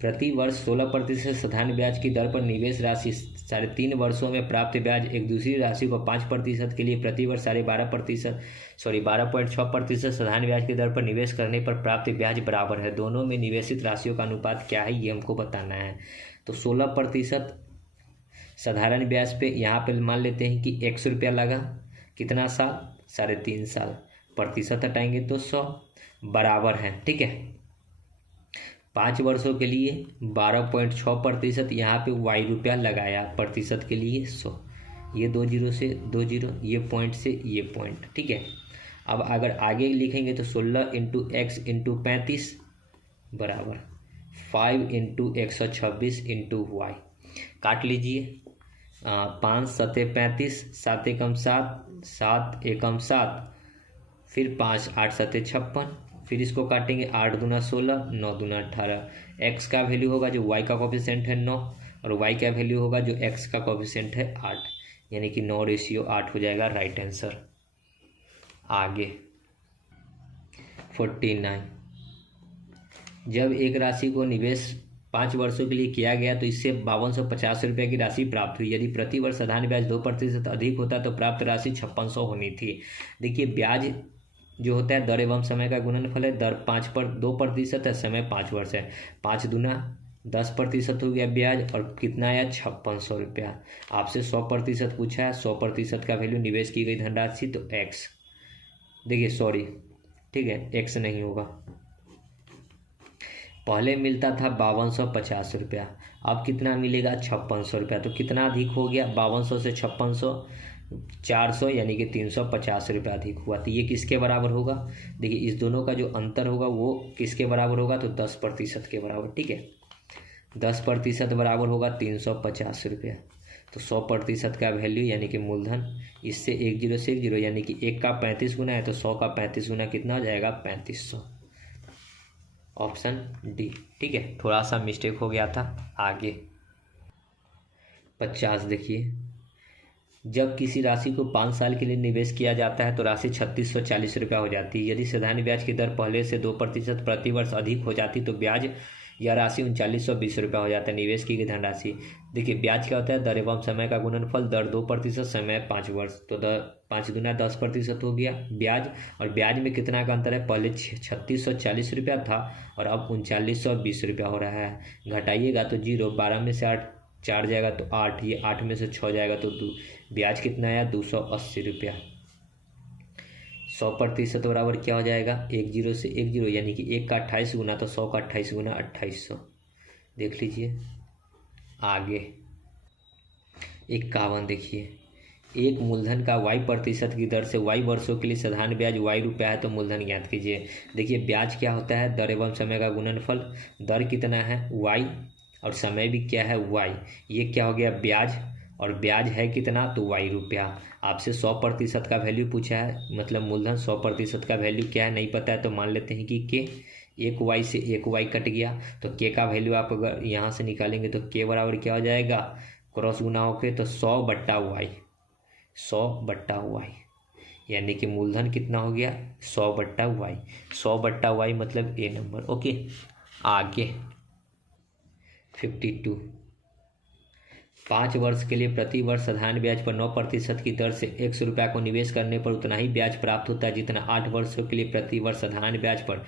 प्रति वर्ष 16% साधारण ब्याज की दर पर निवेश राशि 3.5 वर्षों में प्राप्त ब्याज एक दूसरी राशि को 5% के लिए प्रति वर्ष 12.6% साधारण ब्याज की दर पर निवेश करने पर प्राप्त ब्याज बराबर है। दोनों में निवेशित राशियों का अनुपात क्या है, ये हमको बताना है। तो 16% साधारण ब्याज पे यहाँ पे मान लेते हैं कि 100 रुपया लगा, कितना साल, 3.5 साल, प्रतिशत हटाएंगे तो 100, बराबर है। ठीक है, 5 वर्षों के लिए 12.6%, यहाँ पे वाई रुपया लगाया, प्रतिशत के लिए 100, ये 2 जीरो से 2 जीरो, ये पॉइंट से ये पॉइंट। ठीक है, अब अगर आगे लिखेंगे तो 16 × x × 35 बराबर 5 × 126 × y, काट लीजिए। 5 सते 35, 7 एकम 7, 7 एकम 7, फिर 5 8 सते 56, फिर इसको काटेंगे 8 दूना 16, 9 दूना 18। x का वैल्यू होगा जो y का कोफिशिएंट है 9, और y का वैल्यू होगा जो x का कोफिशिएंट है 8, यानी कि 9:8 हो जाएगा राइट आंसर। आगे 49, जब एक राशि को निवेश 5 वर्षों के लिए किया गया तो इससे 5250 रुपये की राशि प्राप्त हुई। यदि प्रति वर्ष साधारण ब्याज 2% अधिक होता तो प्राप्त राशि 5600 होनी थी। देखिए, ब्याज जो होता है दर एवं समय का गुणनफल है। दर 2% है, समय 5 वर्ष है। 5 दूना 10% हो गया ब्याज, और कितना आया, 5600 रुपया। आपसे 100% पूछा है, 100% का वैल्यू निवेश की गई धनराशि तो x, देखिए सॉरी, ठीक है, x नहीं होगा। पहले मिलता था 5250 रुपया, अब कितना मिलेगा, 5600 रुपया। तो कितना अधिक हो गया, 5200 से 5600, 400, यानी कि 350 रुपया अधिक हुआ। तो ये किसके बराबर होगा, देखिए इस दोनों का जो अंतर होगा वो किसके बराबर होगा, तो 10% के बराबर। ठीक है, 10% बराबर होगा 350 रुपया। तो 100% का वैल्यू यानी कि मूलधन, इससे 1 जीरो से 1 जीरो, यानी कि 1 का 35 गुना है तो 100 का 35 गुना कितना हो जाएगा, 3500। Option D. ठीक है, थोड़ा सा मिस्टेक हो गया था। आगे 50 देखिए, जब किसी राशि को 5 साल के लिए निवेश किया जाता है तो राशि 3640 रुपया हो जाती है। यदि साधारण ब्याज की दर पहले से 2% प्रति वर्ष अधिक हो जाती तो ब्याज या राशि 3920 रुपया हो जाता है। निवेश की गई धनराशि, देखिए ब्याज क्या होता है, दर एवं समय का गुणनफल। दर 2%, समय 5 वर्ष, तो 5 दूना 10% हो गया ब्याज। और ब्याज में कितना का अंतर है, पहले 3640 रुपया था और अब 3920 रुपया हो रहा है। घटाइएगा तो 0, 12 में से 8 4 जाएगा तो 8, ये 8 में से 6 जाएगा तो 2, ब्याज कितना आया, 280 रुपया। 100% बराबर क्या हो जाएगा, 1 जीरो से 1 जीरो, यानी कि 1 का 28 गुना, तो 100 का 28 गुना 2800। देख लीजिए। आगे 51 देखिए, एक मूलधन का y% की दर से y वर्षों के लिए साधारण ब्याज y रुपया है तो मूलधन ज्ञात कीजिए। देखिए ब्याज क्या होता है, दर एवं समय का गुणनफल। दर कितना है, y, और समय भी क्या है, y। ये क्या हो गया, ब्याज, और ब्याज है कितना, तो y रुपया। आपसे 100% का वैल्यू पूछा है, मतलब मूलधन 100% का वैल्यू क्या है नहीं पता है तो मान लेते हैं कि k, 1 y से 1 y कट गया, तो k का वैल्यू आप अगर यहाँ से निकालेंगे तो k बराबर क्या हो जाएगा, क्रॉस गुना होके तो 100/y, 100/y, यानी कि मूलधन कितना हो गया, 100/y। 100/y मतलब ए नंबर। ओके, आगे 52, 5 वर्ष के लिए प्रति वर्ष साधारण ब्याज पर 9% की दर से 100 रुपया को निवेश करने पर उतना ही ब्याज प्राप्त होता है जितना 8 वर्षों के लिए प्रति वर्ष साधारण ब्याज पर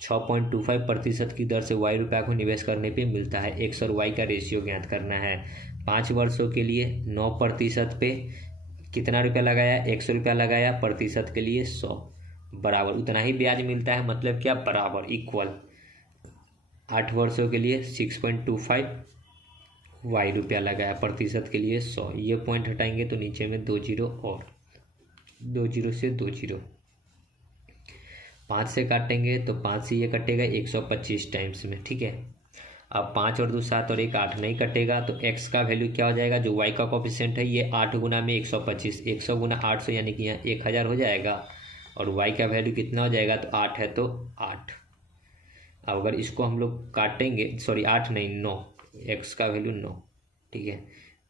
6.25% की दर से y रुपया को निवेश करने पे मिलता है। 100 और y का रेशियो ज्ञात करना है। 5 वर्षों के लिए 9% पे कितना रुपया लगाया, 100 रुपया लगाया, प्रतिशत के लिए 100, बराबर उतना ही ब्याज मिलता है, मतलब क्या, बराबर, इक्वल। 8 वर्षों के लिए 6.25 y रुपया लगाया, प्रतिशत के लिए 100। ये पॉइंट हटाएंगे तो नीचे में 2 जीरो और 2 जीरो से 2 जीरो, 5 से काटेंगे तो 5 से ये कटेगा 125 टाइम्स में। ठीक है, अब 5 और 2 7 और 1 8 नहीं कटेगा, तो x का वैल्यू क्या हो जाएगा, जो y का कोफिशिएंट है ये 8 गुना में 125, 100 गुना 800 यानी कि यहाँ 1000 हो जाएगा, और y का वैल्यू कितना हो जाएगा, तो 8 है तो 8। अब अगर इसको हम लोग काटेंगे, सॉरी 8 नहीं 9, x का वैल्यू 9, ठीक है।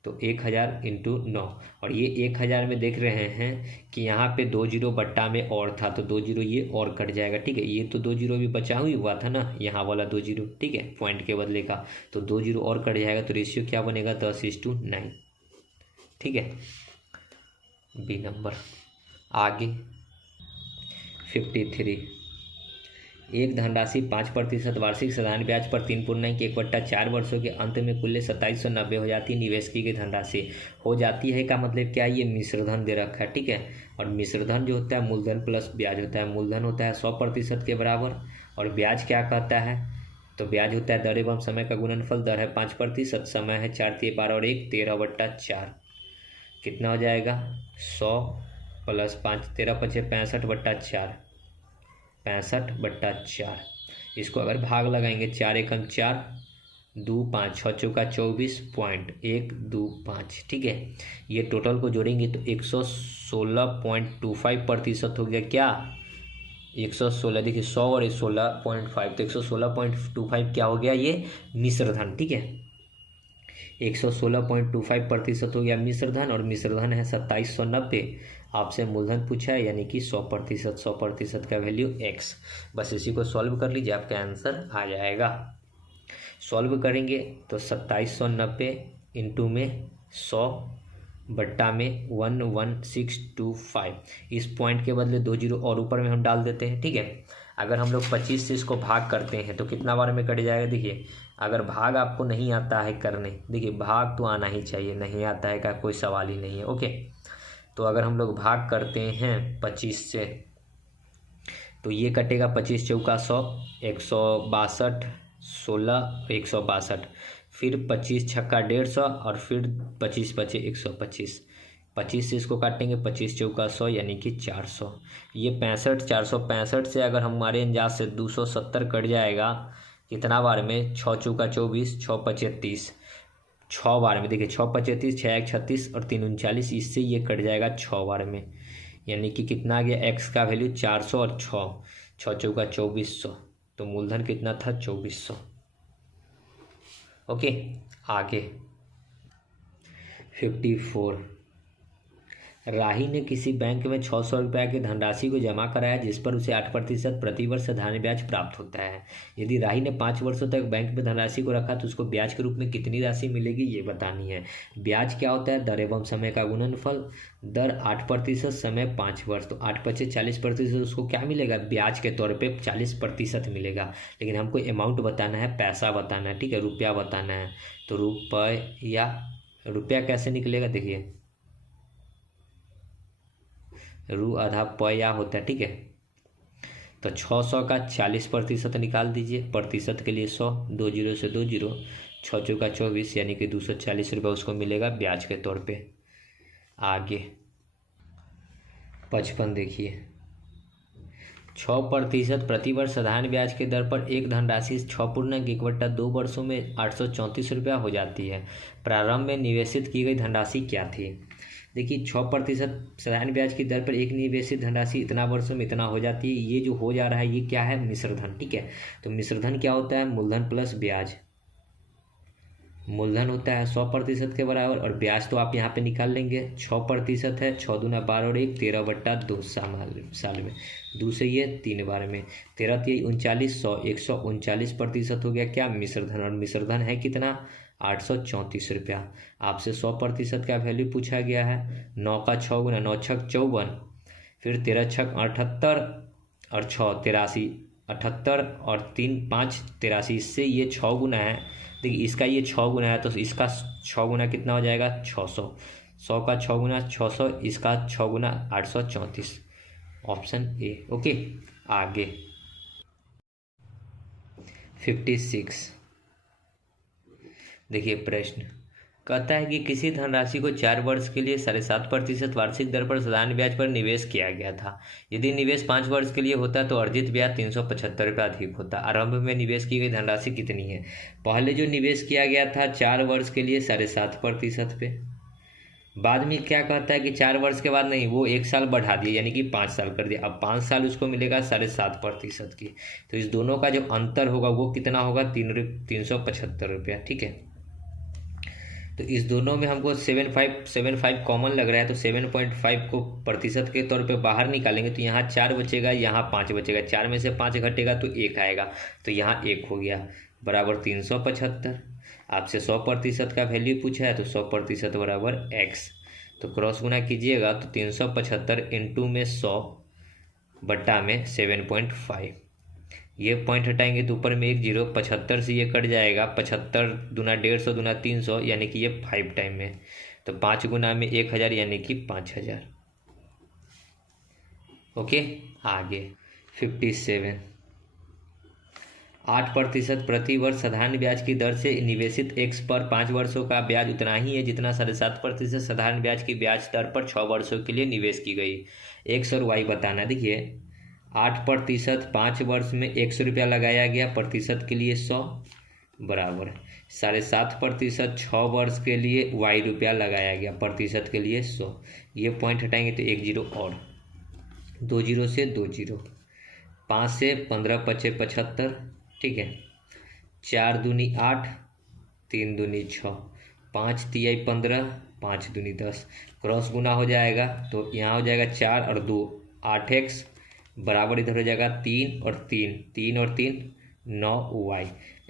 तो 1000 इंटू 9, और ये 1000 में देख रहे हैं कि यहाँ पे 2 जीरो बट्टा में और था, तो 2 जीरो ये और कट जाएगा, ठीक है। ये तो 2 जीरो भी बचा हुआ था ना, यहाँ वाला 2 जीरो, ठीक है, पॉइंट के बदले का, तो 2 जीरो और कट जाएगा, तो रेशियो क्या बनेगा, 10:9, ठीक है। B number. आगे 53, एक धनराशि 5% वार्षिक साधारण ब्याज पर 3.1/4 वर्षों के अंत में कुल 2790 हो जाती है। निवेश की गई धनराशि हो जाती है का मतलब क्या है, ये मिश्रधन दे रखा है, ठीक है। और मिश्रधन जो होता है मूलधन प्लस ब्याज होता है। मूलधन होता है 100% के बराबर, और ब्याज क्या कहता है, तो ब्याज होता है दर एवं समय का गुणनफल। दर है 5%, समय है 4 × 12 और 1 13/4, कितना हो जाएगा 100 + 5 13 × 5 65/4, 65/4। इसको अगर भाग लगाएंगे, 4 एकम 4, 2 5 6 चौका 24.125, ठीक है। ये टोटल को जोड़ेंगे तो 116.25% हो गया, क्या 116, देखिए 100 और 16.5, तो 116.25 क्या हो गया, ये मिश्रधन, ठीक है। 116.25% हो गया मिश्रधन, और मिश्रधन है 2790। आपसे मूलधन पूछा है, यानी कि 100%, 100% का वैल्यू x। बस इसी को सॉल्व कर लीजिए, आपका आंसर आ जाएगा। सॉल्व करेंगे तो 2790 इंटू में 100 बट्टा में 11625, इस पॉइंट के बदले 2 जीरो और ऊपर में हम डाल देते हैं, ठीक है। अगर हम लोग 25 से इसको भाग करते हैं तो कितना बार में कट जाएगा, देखिए अगर भाग आपको नहीं आता है करने, देखिए भाग तो आना ही चाहिए, नहीं आता है का कोई सवाल ही नहीं है, ओके। तो अगर हम लोग भाग करते हैं 25 से, तो ये कटेगा 25 चौका 100, 162, 16 162, फिर 25 छक्का 150, और फिर 25 बचे 125। 25 से इसको काटेंगे, 25 चौका 100 यानी कि 400। ये 65 465 से अगर हमारे अंदाज से 270 कट जाएगा, कितना बार में, 6 चौका 24, 6 5 30, 6 बार में, देखिए 6 5 30, 6 1 36 और 3 39, इससे ये कट जाएगा 6 बार में, यानी कि कितना आ गया, x का वैल्यू 400 और 6 चौका 2400, तो मूलधन कितना था 2400, ओके। आगे 54, राही ने किसी बैंक में 600 रुपये की धनराशि को जमा कराया, जिस पर उसे 8% प्रतिवर्ष साधारण ब्याज प्राप्त होता है। यदि राही ने 5 वर्षों तक बैंक में धनराशि को रखा तो उसको ब्याज के रूप में कितनी राशि मिलेगी, ये बतानी है। ब्याज क्या होता है, दर एवं समय का गुणनफल। दर 8%, समय 5 वर्ष, तो 8 × 40%, उसको क्या मिलेगा, ब्याज के तौर पर 40% मिलेगा। लेकिन हमको अमाउंट बताना है, पैसा बताना है, ठीक है, रुपया बताना है। तो रुपया कैसे निकलेगा, देखिए रू आधा पया होता है, ठीक है। तो 600 का 40% निकाल दीजिए, प्रतिशत के लिए 100, 2 जीरो से 2 जीरो, 6 चौका 24 यानी कि 240 रुपये उसको मिलेगा ब्याज के तौर पे। आगे 55 देखिए, 6% प्रतिवर्ष साधारण ब्याज के दर पर एक धनराशि 6.1/2 वर्षों में 834 रुपया हो जाती है। प्रारंभ में निवेशित की गई धनराशि क्या थी, देखिए 6% साधारण ब्याज की दर पर एक निवेशित धनराशि इतना वर्षों में इतना हो जाती है। ये जो हो जा रहा है ये क्या है, मिश्रधन, ठीक है। तो मिश्रधन क्या होता है, मूलधन प्लस ब्याज। मूलधन होता है 100% के बराबर, और ब्याज तो आप यहाँ पे निकाल लेंगे, 6% है, 6 दूना 12 और 1 13/2 साल में, 2 से ये 3 बार में, 13 3 39, 100 139% हो गया क्या, मिश्रधन। और मिश्रधन है कितना, 834 रुपया। आपसे 100% का वैल्यू पूछा गया है। 9 का 6 गुना, 9 छक 54, फिर 13 छक 78 और 6 83, 78 और 3 5 83, इससे ये 6 गुना है, देखिए इसका ये 6 गुना है, तो इसका 6 गुना कितना हो जाएगा 600, 100 का 6 गुना 600, इसका 6 गुना 834, ऑप्शन ए, ओके। आगे 56 देखिए प्रश्न, कहता है कि किसी धनराशि को 4 वर्ष के लिए 7.5% वार्षिक दर पर साधारण ब्याज पर निवेश किया गया था। यदि निवेश 5 वर्ष के लिए होता तो अर्जित ब्याज 375 रुपये अधिक होता। आरंभ में निवेश की गई धनराशि कितनी है? पहले जो निवेश किया गया था 4 वर्ष के लिए 7.5% पे, बाद में क्या कहता है कि 4 वर्ष के बाद नहीं, वो 1 साल बढ़ा दिया, यानी कि 5 साल कर दिया। अब 5 साल उसको मिलेगा 7.5% की। तो इस दोनों का जो अंतर होगा वो कितना होगा? 375 रुपया। ठीक है, तो इस दोनों में हमको 7.5 कॉमन लग रहा है, तो 7.5 को प्रतिशत के तौर पे बाहर निकालेंगे तो यहाँ 4 बचेगा, यहाँ 5 बचेगा। 4 में से 5 घटेगा तो 1 आएगा, तो यहाँ 1 हो गया बराबर 375। आपसे 100% का वैल्यू पूछा है तो 100% बराबर x। तो क्रॉस गुना कीजिएगा तो 375 इंटू में 100 बट्टा में 7.5, ये पॉइंट हटाएंगे तो ऊपर में 1 0, 75 से ये कट जाएगा। 75 दूना 150 दूना 300, यानी कि ये 5 टाइम में, तो 5 गुना में 1000 यानी कि 5000। ओके, आगे 57। 8% प्रति वर्ष साधारण ब्याज की दर से निवेशित x पर 5 वर्षों का ब्याज उतना ही है जितना 7.5% साधारण ब्याज की ब्याज दर पर 6 वर्षों के लिए निवेश की गई। x और y बताना। देखिए 8% 5 वर्ष में 100 रुपया लगाया गया, प्रतिशत के लिए 100 बराबर 7.5% 6 वर्ष के लिए y रुपया लगाया गया, प्रतिशत के लिए 100। ये पॉइंट हटाएंगे तो 1 0 और 2 0 से 2 0, 5 से 15 5 75। ठीक है, 4 दूनी 8, 3 दूनी 6, 5 तिहाई 15, 5 दूनी 10। क्रॉस गुना हो जाएगा तो यहाँ हो जाएगा 4 और 2 8x बराबर इधर हो जाएगा 3 और 3, 3 और 3 9y।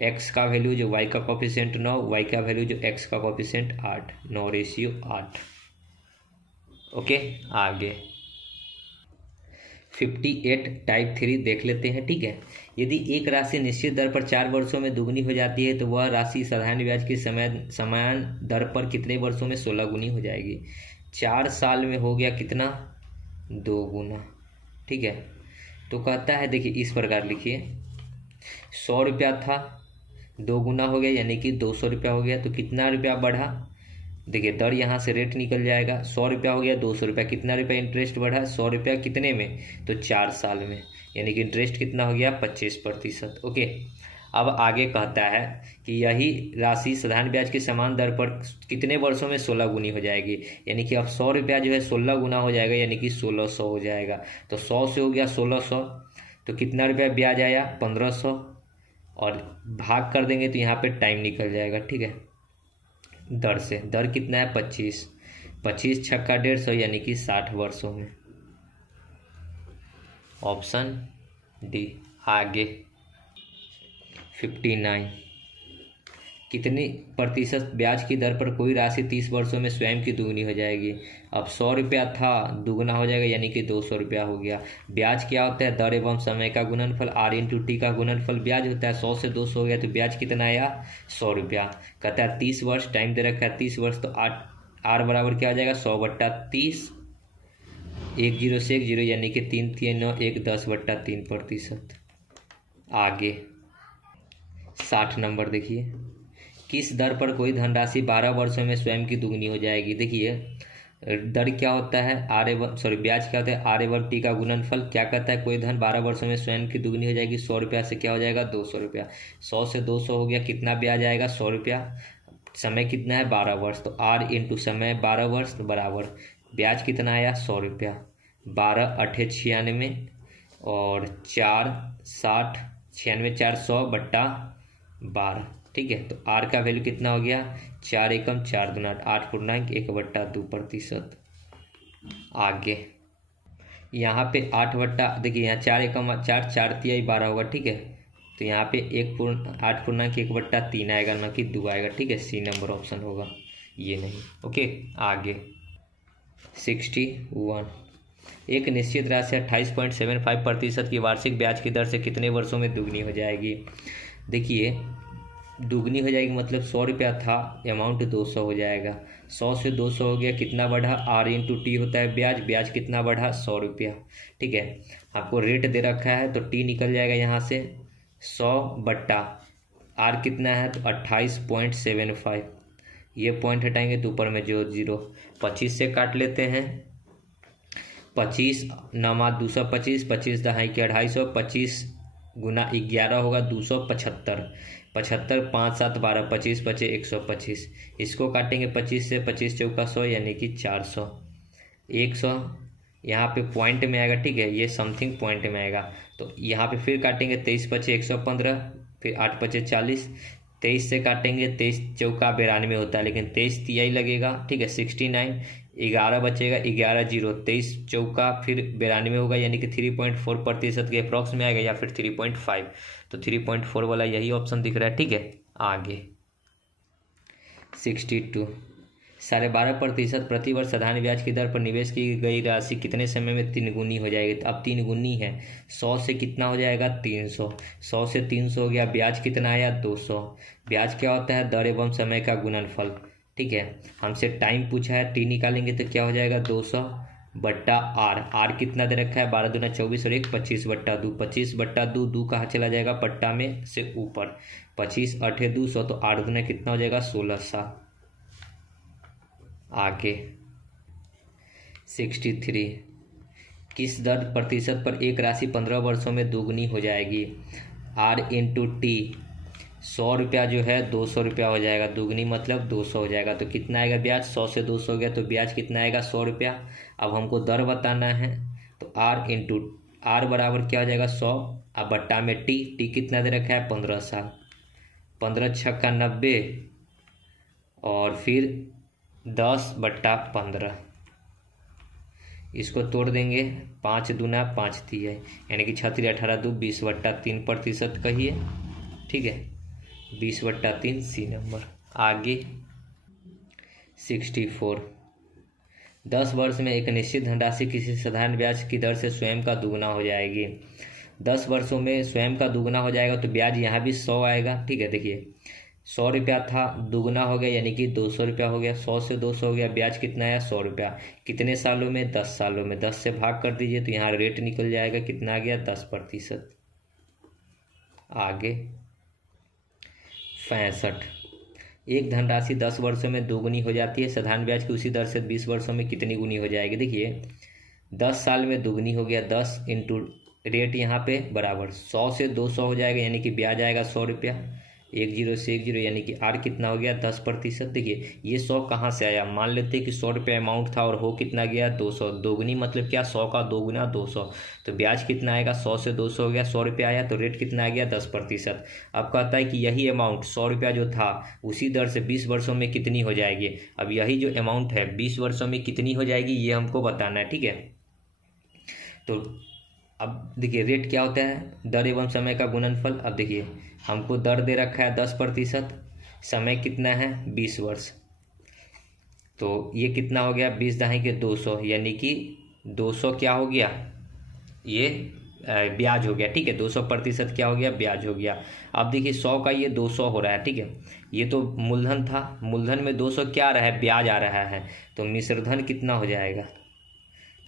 x का वैल्यू जो y का कोफिशिएंट 9, y का वैल्यू जो x का कोफिशिएंट 8, 9:8। ओके, आगे 58 टाइप 3 देख लेते हैं। ठीक है, यदि एक राशि निश्चित दर पर 4 वर्षों में दुगनी हो जाती है तो वह राशि साधारण ब्याज की समान दर पर कितने वर्षों में 16 गुनी हो जाएगी? 4 साल में हो गया कितना? 2 गुना। ठीक है, तो कहता है देखिए इस प्रकार लिखिए, 100 रुपया था, 2 गुना हो गया यानी कि 200 रुपया हो गया। तो कितना रुपया बढ़ा? देखिए दर यहाँ से रेट निकल जाएगा, 100 रुपया हो गया 200 रुपया, कितना रुपया इंटरेस्ट बढ़ा? 100 रुपया कितने में? तो 4 साल में, यानी कि इंटरेस्ट कितना हो गया? 25%। ओके, अब आगे कहता है कि यही राशि साधारण ब्याज की समान दर पर कितने वर्षों में 16 गुनी हो जाएगी? यानी कि अब 100 रुपया जो है 16 गुना हो जाएगा, यानी कि 1600 हो जाएगा। तो 100 से हो गया 1600, तो कितना रुपया ब्याज आया? 1500, और भाग कर देंगे तो यहाँ पे टाइम निकल जाएगा। ठीक है, दर से, दर कितना है? 25, 25 छक्का 150 यानी कि 60 वर्षों में। Option D. आगे 59। कितनी प्रतिशत ब्याज की दर पर कोई राशि 30 वर्षों में स्वयं की दुगनी हो जाएगी? अब 100 रुपया था, दुगना हो जाएगा यानी कि 200 रुपया हो गया। ब्याज क्या होता है? दर एवं समय का गुणनफल, R इंटू टी का गुणनफल ब्याज होता है। 100 से 200 हो गया तो ब्याज कितना आया? 100 रुपया। कहता है 30 वर्ष, टाइम दे रखा है 30 वर्ष, तो R बराबर क्या हो जाएगा? 100/30, 1 0 से 1 0 यानी कि 3 3 9 1 10/3%। आगे 60 नंबर देखिए, किस दर पर कोई धनराशि 12 वर्षों में स्वयं की दुगनी हो जाएगी? देखिए दर क्या होता है? ब्याज क्या होता है? R/T का गुणनफल। क्या कहता है? कोई धन 12 वर्षों में स्वयं की दुगनी हो जाएगी। 100 रुपया से क्या हो जाएगा? 200 रुपया। 100 से 200 हो गया, कितना ब्याज आएगा? 100 रुपया। समय कितना है? 12 वर्ष, तो R इंटू समय 12 वर्ष बराबर ब्याज कितना आया? 100 रुपया। 12 8 96 और 4 60, 96 4 100/12। ठीक है, तो R का वैल्यू कितना हो गया? 4 एकम 4 दूना 8 पूर्णांक 1/2%। आगे यहाँ पे 8 देखिए यहाँ 4 एकम 4, 4 तिहाई 12 होगा। ठीक है, तो यहाँ पे 8 पूर्णांक 1/3 आएगा, ना कि 2 आएगा। ठीक है, सी नंबर ऑप्शन होगा, ये नहीं। ओके, आगे 61। एक निश्चित राशि 28.75% की वार्षिक ब्याज की दर से कितने वर्षों में दुगनी हो जाएगी? देखिए दुगनी हो जाएगी मतलब 100 रुपया था, अमाउंट 200 हो जाएगा। 100 से 200 हो गया, कितना बढ़ा? R इंटू टी होता है ब्याज, ब्याज कितना बढ़ा? 100 रुपया। ठीक है, आपको रेट दे रखा है तो टी निकल जाएगा यहाँ से 100 बट्टा R कितना है? तो 28.75, ये पॉइंट हटाएंगे तो ऊपर में जो 0, 25 से काट लेते हैं। 25 नमा 225, 25 दहाई के 250, 25 गुना 11 होगा 275, 75 5 7 12, 25 बचे 125। इसको काटेंगे 25 से, 25 चौका 100 यानी कि 400, 100 यहाँ पे पॉइंट में आएगा, ठीक है, ये समथिंग पॉइंट में आएगा। तो यहाँ पे फिर काटेंगे 23 बचे 115, फिर 8 बचे 40, 23 से काटेंगे, 23 चौका 92 होता है, लेकिन 23 तिहाई लगेगा, ठीक है, 69, 11 बचेगा, 11 0, 23 चौका फिर 92 होगा, यानी कि 3.4% के अप्रॉक्स में आएगा, या फिर 3.5। तो 3.4 वाला यही ऑप्शन दिख रहा है, ठीक है। आगे 62, 12.5% प्रतिवर्ष साधारण ब्याज की दर पर निवेश की गई राशि कितने समय में 3 गुनी हो जाएगी। तो अब 3 गुनी है, 100 से कितना हो जाएगा 300, 100 से 300 हो गया, ब्याज कितना आया 200। ब्याज क्या होता है, दर एवं समय का गुणनफल, ठीक है। हमसे टाइम पूछा है, टी निकालेंगे तो क्या हो जाएगा 200 बट्टा आर, आर कितना दे रखा है 12 दूना 24 और 1 25 बट्टा 2, 25 बट्टा 2, 2 कहाँ चला जाएगा पट्टा में से ऊपर, 25 8 200, तो 8 दूना कितना हो जाएगा 1600। आगे 63, किस दर प्रतिशत पर एक राशि 15 वर्षों में दोगुनी हो जाएगी। R इंटू टी, 100 रुपया जो है 200 रुपया हो जाएगा, दोगुनी मतलब 200 हो जाएगा। तो कितना आएगा ब्याज, 100 से 200 हो गया, तो ब्याज कितना आएगा 100 रुपया। अब हमको दर बताना है, तो R इंटू R बराबर क्या हो जाएगा 100, अब बट्टा में टी कितना दे रखा है 15 साल, 15 छक्का 90 और फिर 10 बट्टा 15, इसको तोड़ देंगे, 5 दूना 5 तिहाई, यानी कि 6 3 18 2 20 बट्टा 3% कहिए, ठीक है, 20 बट्टा 3 सी नंबर। आगे 64, 10 वर्ष में एक निश्चित धनराशि किसी साधारण ब्याज की दर से स्वयं का दुगना हो जाएगी। 10 वर्षों में स्वयं का दुगना हो जाएगा, तो ब्याज यहाँ भी 100 आएगा, ठीक है। देखिए 100 रुपया था, दुगना हो गया यानी कि 200 रुपया हो गया, 100 से 200 हो गया, ब्याज कितना आया 100 रुपया। कितने सालों में, 10 सालों में, 10 से भाग कर दीजिए तो यहाँ रेट निकल जाएगा, कितना आ गया 10%। आगे 65, एक धनराशि 10 वर्षों में दोगुनी हो जाती है, साधारण ब्याज की उसी दर से 20 वर्षों में कितनी गुनी हो जाएगी। देखिए 10 साल में दोगुनी हो गया, 10 इंटू रेट यहाँ पे बराबर 100 से 200 हो जाएगा, यानी कि ब्याज आएगा 100 रुपया, 10 से 10, यानी कि आर कितना हो गया 10%। देखिए ये 100 कहाँ से आया, मान लेते हैं कि 100 रुपये अमाउंट था और हो कितना गया 200, दोगुनी मतलब क्या 100 का दोगुना 200, तो ब्याज कितना आएगा 100 से 200 हो गया, 100 रुपया आया, तो रेट कितना आ गया 10%। अब कहता है कि यही अमाउंट 100 रुपया जो था उसी दर से 20 वर्षों में कितनी हो जाएगी। अब यही जो अमाउंट है 20 वर्षों में कितनी हो जाएगी ये हमको बताना है, ठीक है। तो अब देखिए रेट क्या होता है, दर एवं समय का गुणनफल। अब देखिए हमको दर दे रखा है 10%, समय कितना है 20 वर्ष, तो ये कितना हो गया 20 दहाई के 200, यानी कि 200 क्या हो गया, ये ब्याज हो गया, ठीक है। 200% क्या हो गया, ब्याज हो गया। अब देखिए 100 का ये 200 हो रहा है, ठीक है, ये तो मूलधन था, मूलधन में 200 क्या आ रहा है, ब्याज आ रहा है, तो मिश्रधन कितना हो जाएगा,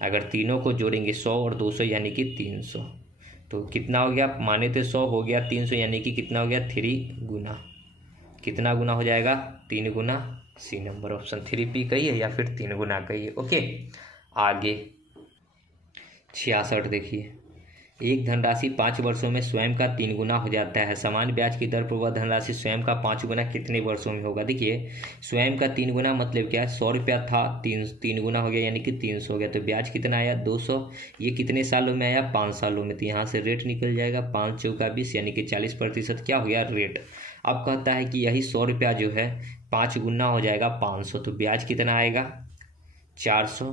अगर तीनों को जोड़ेंगे 100 और 200 यानी कि 300, तो कितना हो गया, माने तो 100 हो गया 300, यानी कि कितना हो गया 3 गुना, कितना गुना हो जाएगा 3 गुना, सी नंबर ऑप्शन 3P कहिए या फिर 3 गुना कहिए, ओके। आगे 66, देखिए एक धनराशि 5 वर्षों में स्वयं का 3 गुना हो जाता है, समान ब्याज की दर पर वह धनराशि स्वयं का 5 गुना कितने वर्षों में होगा। देखिए स्वयं का 3 गुना मतलब क्या है, 100 रुपया था, 3 गुना हो गया यानी कि 300 हो गया, तो ब्याज कितना आया 200, ये कितने सालों में आया 5 सालों में, तो यहाँ से रेट निकल जाएगा 5 चौका 20, यानी कि 40% क्या हो गया रेट। अब कहता है कि यही 100 रुपया जो है 5 गुना हो जाएगा 500, तो ब्याज कितना आएगा 400,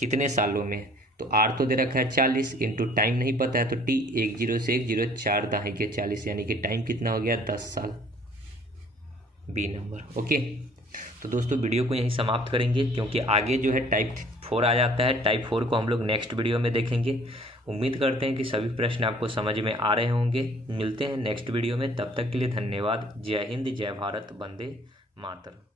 कितने सालों में, तो आर तो दे रखा है 40, इंटू टाइम नहीं पता है तो टी 10 से 10, 4 दहाई के 40, यानी कि टाइम कितना हो गया 10 साल, बी नंबर, ओके। तो दोस्तों वीडियो को यहीं समाप्त करेंगे, क्योंकि आगे जो है टाइप 4 आ जाता है, टाइप 4 को हम लोग नेक्स्ट वीडियो में देखेंगे। उम्मीद करते हैं कि सभी प्रश्न आपको समझ में आ रहे होंगे। मिलते हैं नेक्स्ट वीडियो में, तब तक के लिए धन्यवाद। जय हिंद, जय भारत, वंदे मातरम।